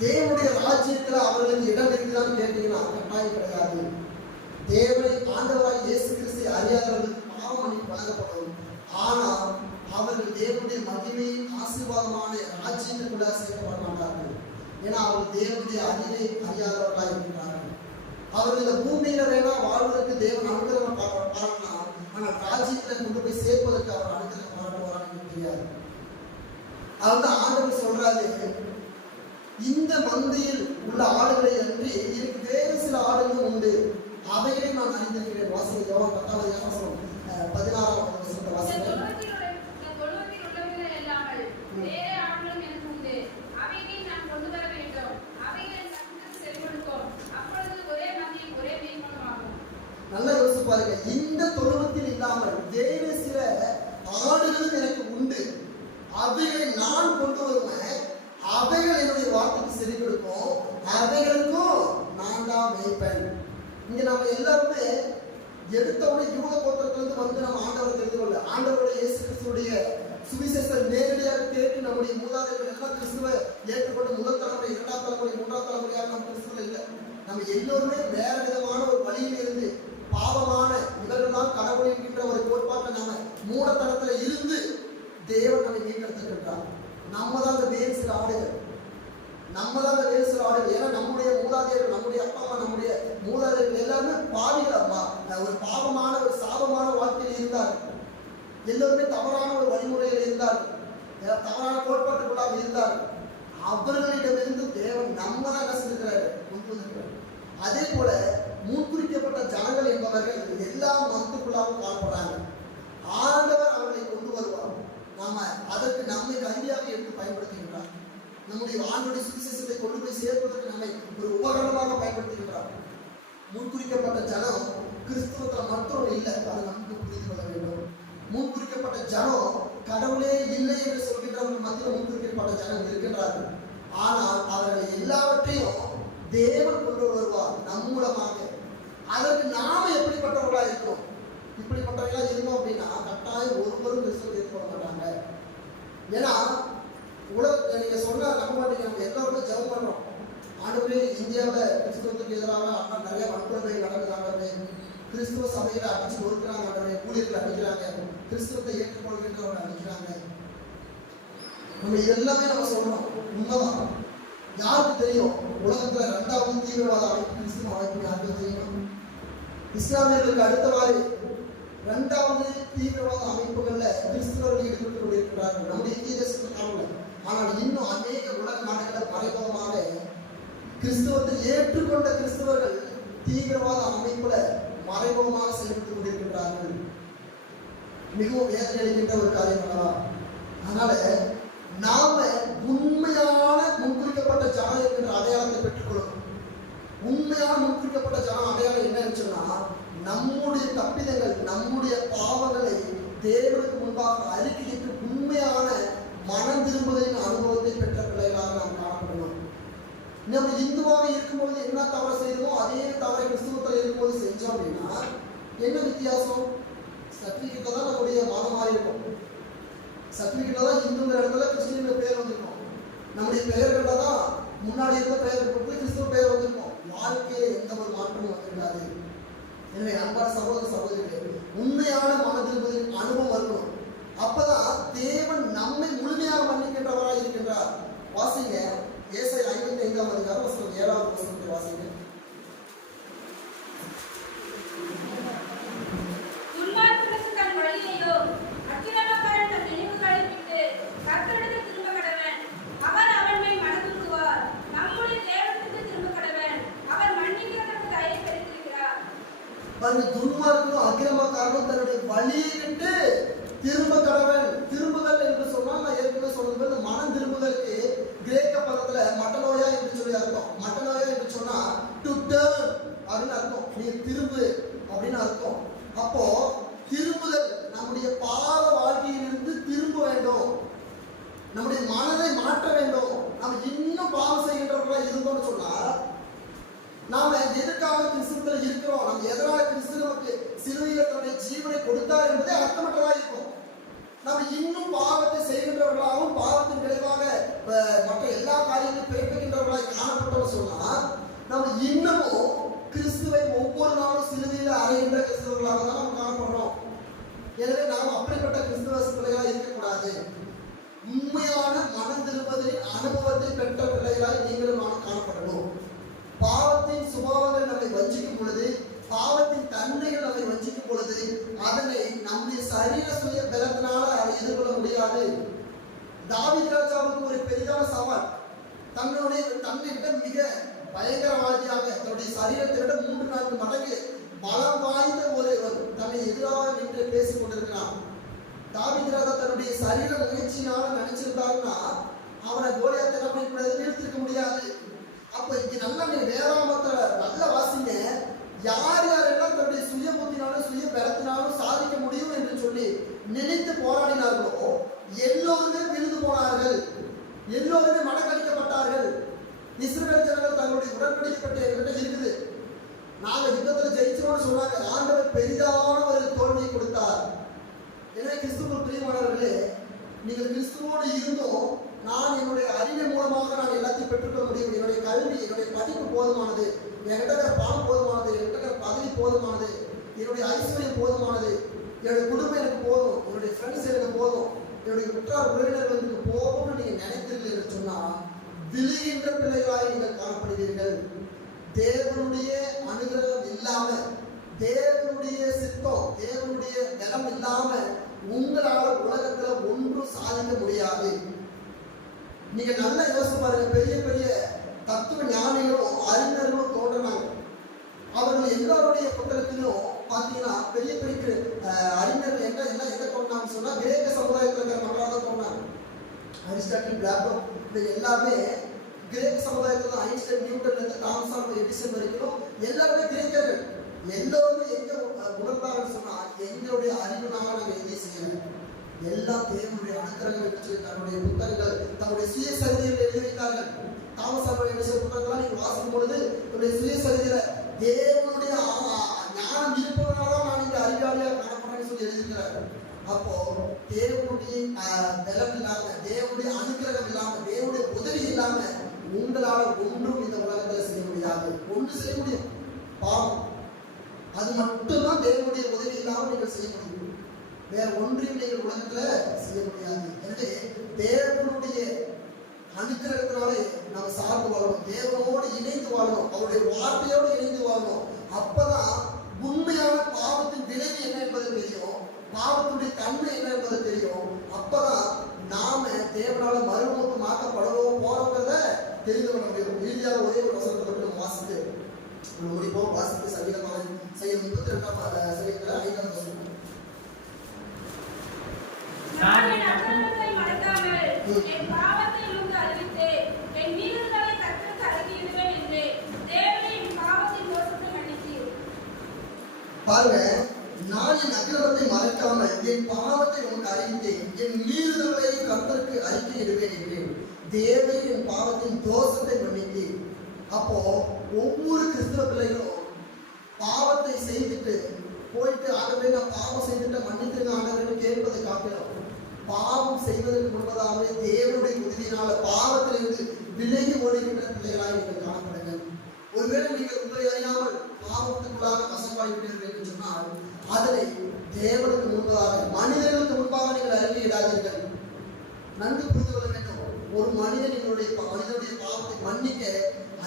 தேவனுடைய ராஜ்யத்தில் அவர்களுக்கு இடம் இருக்குதான்னு கேட்டீங்கன்னா கட்டாயம் கிடையாது. தேவனை ஆண்டவராய் இயேசு கிறிஸ்துவை அறியாதவர்களுக்கு பாவ மன்னிப்பு வழங்கப்படும். ஆனால் அவர்கள் தேவனுடைய மகிமையின் ஆசீர்வாதமான ராஜ்யத்துக்குள்ள சேர்க்கப்பட மாட்டார்கள். ஏன்னா அவர்கள் தேவனுடைய அறிவை அறியாதவர்களாக இருக்கிறார்கள். அவர்கள் இந்த பூமியில வேணா வாழ்வதற்கு தேவன் அனுகிரகம் பாராட்டலாம், ஆனால் ராஜ்யத்துல கொண்டு போய் சேர்ப்பதற்கு அவர் அனுகிரகம் பாராட்டுவாரான்னு தெரியாது. அதுதான் ஆண்டவர் சொல்றாரு, இந்த மந்தையில் உள்ள ஆடுகளை அன்றி எனக்கு வேறு சில ஆடுகளும் உண்டு, அவைகளை நான் அறிந்திருக்கிறேன். வாசிங்க யோவான் 10:16 வாசிங்க. நல்லா யோசிச்சு பாருங்க. இந்த தொழுவத்தில் இல்லாமல் வேறு சில ஆடுகளும் எனக்கு உண்டு, அவைகளை நான் கொண்டு வருவேன், அவைகள் என்னுடைய வார்த்தைக்கு செவி கொடுக்கும், அவைகளுக்கும் நான் தான் மேய்ப்பேன். இங்க நம்ம எல்லாருமே எடுத்தவுடனே யூத கோத்திரத்திலிருந்து வந்து நம்ம ஆண்டவரை தெரிந்து கொள்ள, ஆண்டவருடைய இயேசு கிறிஸ்துடைய சுவிசேஷத்தை நேரடியாக கேட்டு நம்முடைய மூதாதையர்கள் எல்லாம் கிறிஸ்துவை ஏற்றுக்கொண்டு முதல் தலைமுறை, 2ஆம் தலைமுறை, 3ஆம் தலைமுறையாக நம்ம கிறிஸ்துவ இல்லை. நம்ம எல்லோருமே வேற விதமான ஒரு வழியில் இருந்து பாவமான இவர்கள்தான் கடவுள் என்கின்ற ஒரு கோட்பாட்டை நம்ம மூடத்தனத்துல இருந்து தேவன் நம்மை மீட்டெடுத்துக்கின்றார். நம்ம தான் அந்த வேறு சில ஆடுகள், நம்ம தான் அந்த வேறு சில ஆடுகள். ஏன்னா நம்முடைய மூதாதையர்கள், நம்முடைய அப்பா அம்மா, நம்முடைய மூதாதையர்கள் எல்லாருமே பாவிகள். அப்பா ஒரு பாவமான ஒரு சாபமான வாழ்க்கையில் இருந்தார்கள். எல்லோருமே தவறான ஒரு வழிமுறையில் இருந்தார்கள், தவறான கோட்பாட்டுக்குள்ளாக இருந்தார்கள். அவர்களிடமிருந்து தேவன் நம்ம தான் என்ன செஞ்சிருக்கிறாரு, கொண்டு வந்திருக்கிறார். அதே போல முன்குறிக்கப்பட்ட ஜனங்கள் என்பவர்கள் எல்லா மதத்துக்குள்ளாகவும் காணப்படுறாங்க. ஆண்டவர் அவர்களை கொண்டு வருவார். நாம அதற்கு நம்மை கருவியாக எடுத்து பயன்படுத்துகின்றார். நம்முடைய ஆண்டோடைய சுவிசேஷத்தை கொண்டு போய் சேர்ப்பதற்கு நம்மை ஒரு உபகரணமாக பயன்படுத்துகின்றார். முன்குறிக்கப்பட்ட ஜனம் கிறிஸ்துவத்தில் மட்டும் இல்லை, அதை நமக்கு புரிந்து கொள்ள வேண்டும். முன்குறிக்கப்பட்ட ஜனம் கடவுளே இல்லை என்று சொல்கின்றவர்கள் மத்தியில் முன்குறிக்கப்பட்ட ஜனம் இருக்கின்றார்கள். ஆனால் அவர்கள் எல்லாவற்றையும் தேவன் கொண்டு வருவார் நம் மூலமாக. அதற்கு நாம எப்படிப்பட்டவர்களா இருக்கோம்? இப்படிப்பட்டவர்களா இருந்தோம் அப்படின்னா கட்டாயம் ஒருவரும் கிறிஸ்துவ ஏற்றுக்கொள்ள மாட்டாங்க. ஏன்னா நீங்க சொன்ன நம்ப மாட்டீங்க, நம்ம எல்லாருமே ஜெபம் பண்றோம். ஆண்டவரே, இந்தியாவில் கிறிஸ்துவத்துக்கு எதிராக நிறைய வன்கொடுமைகள் நடக்குறாங்க, கிறிஸ்துவ சபையில அடிச்சு ஒடுக்குறாங்க, ஊழியர்கள் அடிக்கிறாங்க, கிறிஸ்துவத்தை ஏற்றுக்கொள்கின்றவர்கள் அடிக்கிறாங்க. நம்ம இதெல்லாமே நம்ம சொல்றோம், உண்மைதான். யாருக்கு தெரியும் உலகத்துல 2வது தீவிரவாத அமைப்பு கிறிஸ்துவ அமைப்பு யாருக்கு தெரியும்? இஸ்லாமியர்களுக்கு அடுத்தவாறு 2வது தீவிரவாத அமைப்புகள்ல கிறிஸ்துவர்கள் ஈடுபட்டு கொண்டிருக்கிறார்கள் நம்முடைய இந்திய தேசத்தில் காணல. ஆனால் இன்னும் அநேக உலக நாடுகளில் மறைமுகமாக கிறிஸ்துவத்தை ஏற்றுக்கொண்ட கிறிஸ்தவர்கள் தீவிரவாத அமைப்புல மறைமுகமாக செயல்பட்டு கொண்டிருக்கின்றார்கள். மிகவும் வேதனை அளிக்கின்ற ஒரு காரியம் அல்லவா? அதனால நாம உண்மையான முன்குறிக்கப்பட்ட ஜனம் என்கின்ற அடையாளத்தை பெற்றுக்கொள்ளணும். உண்மையான முன்குறிக்கப்பட்ட ஜனம் அடையாளம் என்னன்னு சொன்னா, நம்முடைய தப்பிதங்கள், நம்முடைய பாவங்களை தேவனுக்கு முன்பாக அறிக்கையிட்டு உண்மையான மனம் திரும்புதலின் அனுபவத்தை பெற்ற பிள்ளைகளாக நாம் காணப்படணும். நம்ம இந்துவாக இருக்கும்போது என்ன தவறு செய்யணுமோ அதே தவறை கிறிஸ்துவத்தில் இருக்கும்போது செஞ்சோம் அப்படின்னா என்ன வித்தியாசம்? சர்டிபிகேட்ல தான் நம்முடைய மதம் மாறி இருக்கும். சர்டிபிகேட்ல தான் இந்துங்கிற இடத்துல கிறிஸ்டின் பேர் வந்திருக்கும். நம்முடைய பெயர்கள்ல தான் முன்னாடி இருந்த பெயர் போட்டு கிறிஸ்துவ பெயர் வந்திருக்கும். வாழ்க்கையில எந்த ஒரு மாற்றமும் வந்திருக்காது. எனவே அன்பான சகோதர சகோதரிகளே, உண்மையான மன திரும்புதலின் அனுபவம் இருக்கணும். அப்பதான் தேவன் நம்மை முழுமையாக மன்னிக்கின்றவராக இருக்கின்றார். வாசிங்க ஏசாயா 55ஆம் அதிகாரம் 7வது வசனத்தை வாசிங்க. துன்மார்க்கனுக்கு தன் வழியையோ அக்கிரமக்காரன் தன் நினைவுகளை விட்டு கர்த்தரிடத்தில் திரும்ப கடவன். அவர் அவன் மேல் மனதுருகுவார். நம்முடைய தேவனுக்கு திரும்ப கடவன். அவர் மன்னிக்கிறதற்கு தயை பெற்றிருக்கிறார். துன்மார்க்கனும் அக்கிரமக்காரனும் தன்னுடைய வழியை விட்டு திரும்ப கடவன். திரும்புதல் என்று சொன்னால் நான் ஏற்கனவே சொன்னது போது மனம் திரும்புதலுக்கு கிரேக்க பதத்துல மட்டனோயா என்று சொல்லி அர்த்தம். மட்டனோயா என்று சொன்னா டு டர்ன் அப்படின்னு அர்த்தம். நீ திரும்பு அப்படின்னு அர்த்தம். அப்போ திரும்புதல் நம்முடைய பாவ வாழ்க்கையிலிருந்து திரும்ப வேண்டும். நம்முடைய மனதை மாற்ற வேண்டும். நம்ம இன்னும் பாவம் செய்கின்றவர்களா இருந்தோம்னு சொன்னா நாம எதற்காக கிறிஸ்துவில் இருக்கிறோம், நம்ம எதனால கிறிஸ்து நமக்கு சிலுவையில் தன்னுடைய ஜீவனை கொடுத்தார் என்பதே அர்த்தமற்றதா இருக்கும். நம்ம இன்னும் பாவத்தை செய்கின்றவர்களாகவும் பாவத்தின் விளைவாக மற்ற எல்லா காரியங்களும் பிறப்பிக்கின்றவர்களாக காணப்பட்டோம் சொன்னா நம்ம இன்னமும் கிறிஸ்துவை ஒவ்வொரு நாளும் சிலுவையில் அறைகின்ற கிறிஸ்தவர்களாக தான் நம்ம காணப்படுறோம். எனவே நாம் அப்படிப்பட்ட கிறிஸ்துவ பிள்ளைகளாக இருக்கக்கூடாது. உண்மையான மனம் திரும்புதலின் அனுபவத்தை பெற்ற பிள்ளைகளாக நீங்களும் நானும் காணப்படணும். பாவத்தின் சுபாவங்கள் நம்மை வஞ்சிக்கும் பொழுது, பாவத்தின் தன்மைகள் நம்மை வஞ்சிக்கும் பொழுது அதனை நம்முடைய சரீர சுய பலத்தினால அதை எதிர்கொள்ள முடியாது. தாவீது ராஜாவுக்கு ஒரு பெரிதான சவால். தன்னை விட மிக பயங்கரவாதியாக தன்னுடைய சரீரத்தை விட 3-4 மடங்கு பலம் வாய்ந்த ஒருவர் தன்னை எதிராக நின்று பேசிக் கொண்டிருக்கிறான். தாவீது ராஜா தன்னுடைய சரீர முயற்சியினால நினைச்சிருந்தாருன்னா அவனை கோலியாத்தை நம்ம வீழ்த்திருக்க முடியாது. அப்ப இங்க நல்லா நீங்க வேதாமத்தை நல்ல வாசிங்க. யார் யாரெல்லாம் தன்னுடைய சுய புத்தினாலும் சுய பலத்தினாலும் சாதிக்க முடியும் என்று சொல்லி நினைத்து போராடினார்களோ எல்லோருமே விழுந்து போனார்கள், எல்லோருமே மனக்கடிக்கப்பட்டார்கள். இஸ்ரவேல் ஜனங்கள் தங்களுடைய உடன்படிக்கை பற்றி என்கிட்ட இருக்குது, நாங்க யுத்தத்தில் ஜெயிச்சோம்னு சொன்னாங்க. ஆண்டவர் பெரிதான ஒரு தோல்வியை கொடுத்தார். எனவே கிறிஸ்துவ பிரியமானவர்களே, நீங்கள் கிறிஸ்துவோடு இருந்தும் நான் என்னுடைய அறிவை மூலமாக நான் எல்லாத்தையும் பெற்றுக்கொள்ள முடியும். என்னுடைய கல்வி, என்னுடைய படிப்பு போதுமானது, என்கிட்ட பணம் போதுமானது, என்கிட்ட பதவி போதுமானது, என்னுடைய ஐஸ்வர்யம் போதுமானது, என்னுடைய குடும்பம் எனக்கு போதும், என்னுடைய ஃப்ரெண்ட்ஸ் எனக்கு போதும், என்னுடைய உற்றார் உறவினர்கள் எனக்கு போகும்னு நீங்க நினைத்தீர்கள் என்று சொன்னால் விழுகின்ற பிள்ளைகளாய் நீங்கள் காணப்படுவீர்கள். தேவனுடைய அனுகிரகம் இல்லாம, தேவனுடைய சித்தம், தேவனுடைய பலம் இல்லாம உங்களால் உலகத்துல ஒன்றும் சாதிக்க முடியாது. நீங்க நல்லா யோசிச்சு பாருங்க, பெரிய பெரிய தத்துவ ஞானிகளும் அறிஞர்களும் தோன்றினாங்க. அவர்கள் எல்லாருடைய புத்தகத்திலும் பார்த்தீங்கன்னா பெரிய பெரிய அறிஞர்கள் எங்க தோன்றாங்கன்னு சொன்னா கிரேக்க சமுதாயத்தில் இருக்கிற மக்களாக தான் தோன்றாங்க. அரிஸ்டாட்டில், பிளாட்டோ இது எல்லாமே கிரேக்க சமுதாயத்தில் தான். ஐன்ஸ்டைன், நியூட்டன்ல இருந்து தாமஸ் ஆல்வா எடிசன் வரைக்கும் எல்லாருமே கிரேக்கர்கள். எல்லோருமே எங்க உணர்ந்தாங்கன்னு சொன்னா எங்களுடைய அறிவுனால நாங்கள் எதையும் செய்யல, எல்லாம் தேவனுடைய அனுக்கிரகம் என்று சொல்லி தன்னுடைய புத்தகங்கள் தன்னுடைய சுயசரிதையில் எழுதி வைத்தார்கள். தாமஸ் ஆல்வா எடிசன் புத்தகங்கள்லாம் நீங்க வாசிக்கும் பொழுது தன்னுடைய சுயசரிதையில தேவனுடைய ஞானம் இருப்பதனால நான் இங்க அறிவாளியா காணப்படுறேன்னு சொல்லி எழுதியிருக்கிறார்கள். அப்போ தேவனுடைய பலம் இல்லாம, தேவனுடைய அனுக்கிரகம் இல்லாம, தேவனுடைய உதவி இல்லாம உங்களால ஒன்றும் இந்த உலகத்துல செய்ய முடியாது. ஒன்று செய்ய முடியும், பாவம். அது மட்டும்தான் தேவனுடைய உதவி இல்லாம நீங்கள் செய்ய முடியும். வேற ஒன்றையும் நீங்கள் உலகத்துல செய்ய முடியாது. எனவே தேவனுடைய அனுக்கிரகத்தினாலே நாம் சார்ந்து வாழணும், தேவனோடு இணைந்து வாழணும், அவருடைய வார்த்தையோடு இணைந்து வாழணும். அப்பதான் உண்மையான பாவத்தின் விளைவு என்ன என்பது தெரியும், பாவத்துடைய தன்மை என்ன என்பது தெரியும். அப்பதான் நாம தேவனால மறுமுகமாக்கப்படவோ போறோங்கிறத தெரிந்து கொள்ள முடியும். இறுதியாக ஒரே ஒரு வசனத்தை மட்டும் நம்ம வாசித்து முடிப்போம். வாசித்து சங்கீதமான செய்யும் 32ஆம் சங்கீதத்துல 5ஆம் வசனம். நான் என் அக்கிரமத்தை மறைக்காமல் என் பாவத்தை உனக்கு அறிவித்தேன், என் மீறுதலை கர்த்தருக்கு அறிக்கையிடுவேன் என்று தேவனே என் பாவத்தின் தோஷத்தை மன்னித்தீர். பாருங்க, நான் என் அக்கிரமத்தை மறைக்காமல் என் பாவத்தை உனக்கு அறிவித்தேன், என் மீறுதலை கர்த்தருக்கு அறிக்கையிடுவேன் என்றேன், தேவனே என் பாவத்தின் தோஷத்தை மன்னித்தீர். அப்போ ஒவ்வொரு கிறிஸ்தவ பிள்ளைகளும் பாவத்தை செய்துட்டு போயிட்டு ஆண்டவரே நான் பாவம் செய்துட்டு மன்னித்துங்க ஆண்டவரே கேட்பதை காட்டினோம். பாவம் செய்வதற்கு முன்பதாகவே தேவனுடைய உதவியினால பாவத்திலிருந்து விலகி ஓடுகின்ற பிள்ளைகளாக நீங்கள் காணப்படுங்கள். ஒருவேளை நீங்கள் உங்களை அறியாமல் பாவத்துக்குள்ளாக வசப்பாய்விட்டீர்கள் என்று சொன்னால் அதனை தேவனுக்கு முன்பதாக, மனிதர்களுக்கு முன்பாக நீங்கள் அறிக்கையிடாதீர்கள். நன்கு புரிந்து கொள்ள வேண்டும், ஒரு மனிதனுடைய பாவத்தை மன்னிக்க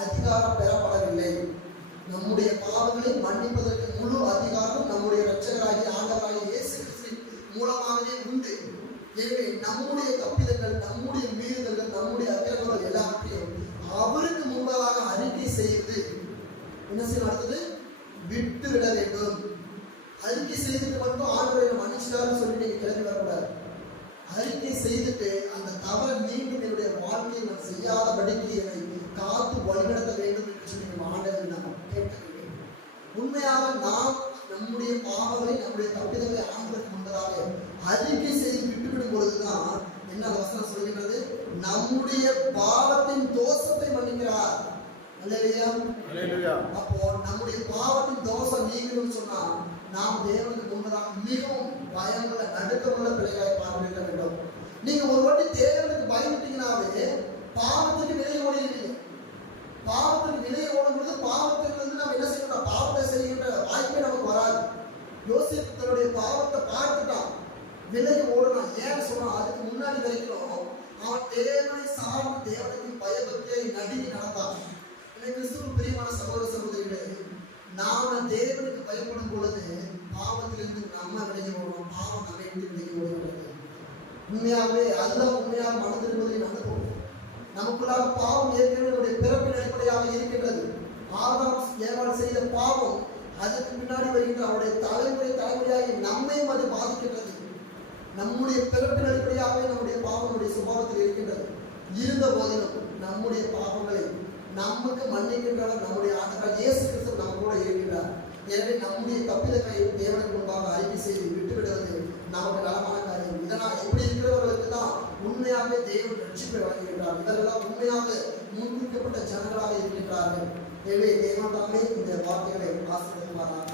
அதிகாரம் பெறப்படவில்லை. நம்முடைய பாவங்களை மன்னிப்பதற்கு முழு அதிகாரம் நம்முடைய இரட்சகராகிய ஆண்டவராகிய இயேசு கிறிஸ்துவின் மூலமாகவே உண்டு. எனவே நம்முடைய தப்பிதங்கள், நம்முடைய மீறுதல்கள், நம்முடைய அக்கிரமங்கள் எல்லாவற்றையும் அவருக்கு முன்பதாக அறிக்கை செய்து என்ன செய்ய அடுத்தது விட்டு விட வேண்டும். அறிக்கை செய்துட்டு மட்டும் ஆண்டவரை மன்னிச்சிட்டாருன்னு சொல்லி நீங்க கிளம்பி வரக்கூடாது. அறிக்கை செய்துட்டு அந்த தவறை மீண்டும் என்னுடைய வாழ்க்கையை நான் செய்யாதபடிக்கு என்னை காத்து வழிநடத்த வேண்டும் என்று சொல்லி நம்ம ஆண்டவரை நாம் கேட்க வேண்டும். உண்மையாக நாம் நம்முடைய பாவங்களை, நம்முடைய தப்பிதங்களை ஆண்டவருக்கு முன்பதாக அறிக்கை செய்து விட்டுவிடும் பொழுதுதான் என்ன வசனம் சொல்கின்றது, நம்முடைய பாவத்தின் தோஷத்தை மன்னிக்கிறார். அல்லேலூயா. அப்போ நம்முடைய பாவத்தின் தோஷம் நீங்கணும்னு சொன்னா நாம் தேவனுக்கு முன்பதாக மிகவும் பயமுள்ள நடுக்கமுள்ள பிள்ளைகளை பார்க்க வேண்டும். நீங்க ஒரு வாட்டி தேவனுக்கு பயந்துட்டீங்கன்னாவே பாவத்துக்கு விலை ஓடுகிறீங்க. பாவத்துக்கு விலை ஓடும் பொழுது பாவத்திலிருந்து நாம் என்ன செய்யணும், பாவத்தை செய்கின்ற வாய்ப்பே நமக்கு வராது. யோசிப்பு தன்னுடைய பாவத்தை பார்த்துட்டான், விலகி ஓடணும். ஏன்னு சொன்னா அதுக்கு முன்னாடி வரைக்கும் அவன் தேவனை சார்ந்து தேவனுக்கு பயபக்தியை நடுங்கி நடந்தான். கிறிஸ்துவ பிரியமான சகோதர சகோதரிகளே, நாம தேவனுக்கு பயப்படும் பொழுது பாவத்திலிருந்து நம்ம விலகி ஓடுவோம், பாவம் நம்மை விட்டு விலகி ஓடுகிறது. உண்மையாகவே அதுதான் உண்மையாக மனதிருப்பதின் அனுபவம். நமக்குள்ளாக பாவம் ஏற்கனவே நம்முடைய பிறப்பின் அடிப்படையாக இருக்கின்றது. ஆதாம் ஏவாள் செய்த பாவம் அதற்கு பின்னாடி வருகின்ற அவருடைய தலைமுறையாகி நம்மையும் அது பாதிக்கின்றது. நம்முடைய பிறப்பின் அடிப்படையாகவே நம்முடைய பாவம் நம்முடைய சுபாவத்தில் இருக்கின்றது. இருந்த போதிலும் நம்முடைய பாவங்களை நமக்கு மன்னிக்கின்றவர் நம்முடைய ஆண்டவர் இயேசு கிறிஸ்து நம்ம கூட இருக்கின்றார். எனவே நம்முடைய தப்பிதங்களை தேவனுக்கு முன்பாக அறிக்கை செய்து விட்டுவிடுவது நமக்கு நலமான காரியம். இதனால் எப்படி இருக்கிறவர்களுக்கு தான் உண்மையாகவே தேவன் ரட்சிப்பை வழங்குகின்றார். இவர்களால் உண்மையாக முன்குறிக்கப்பட்ட ஜனங்களாக இருக்கின்றார்கள். எனவே தேவன் தாமே இந்த வார்த்தைகளை ஆசீர்வதிப்பாராக.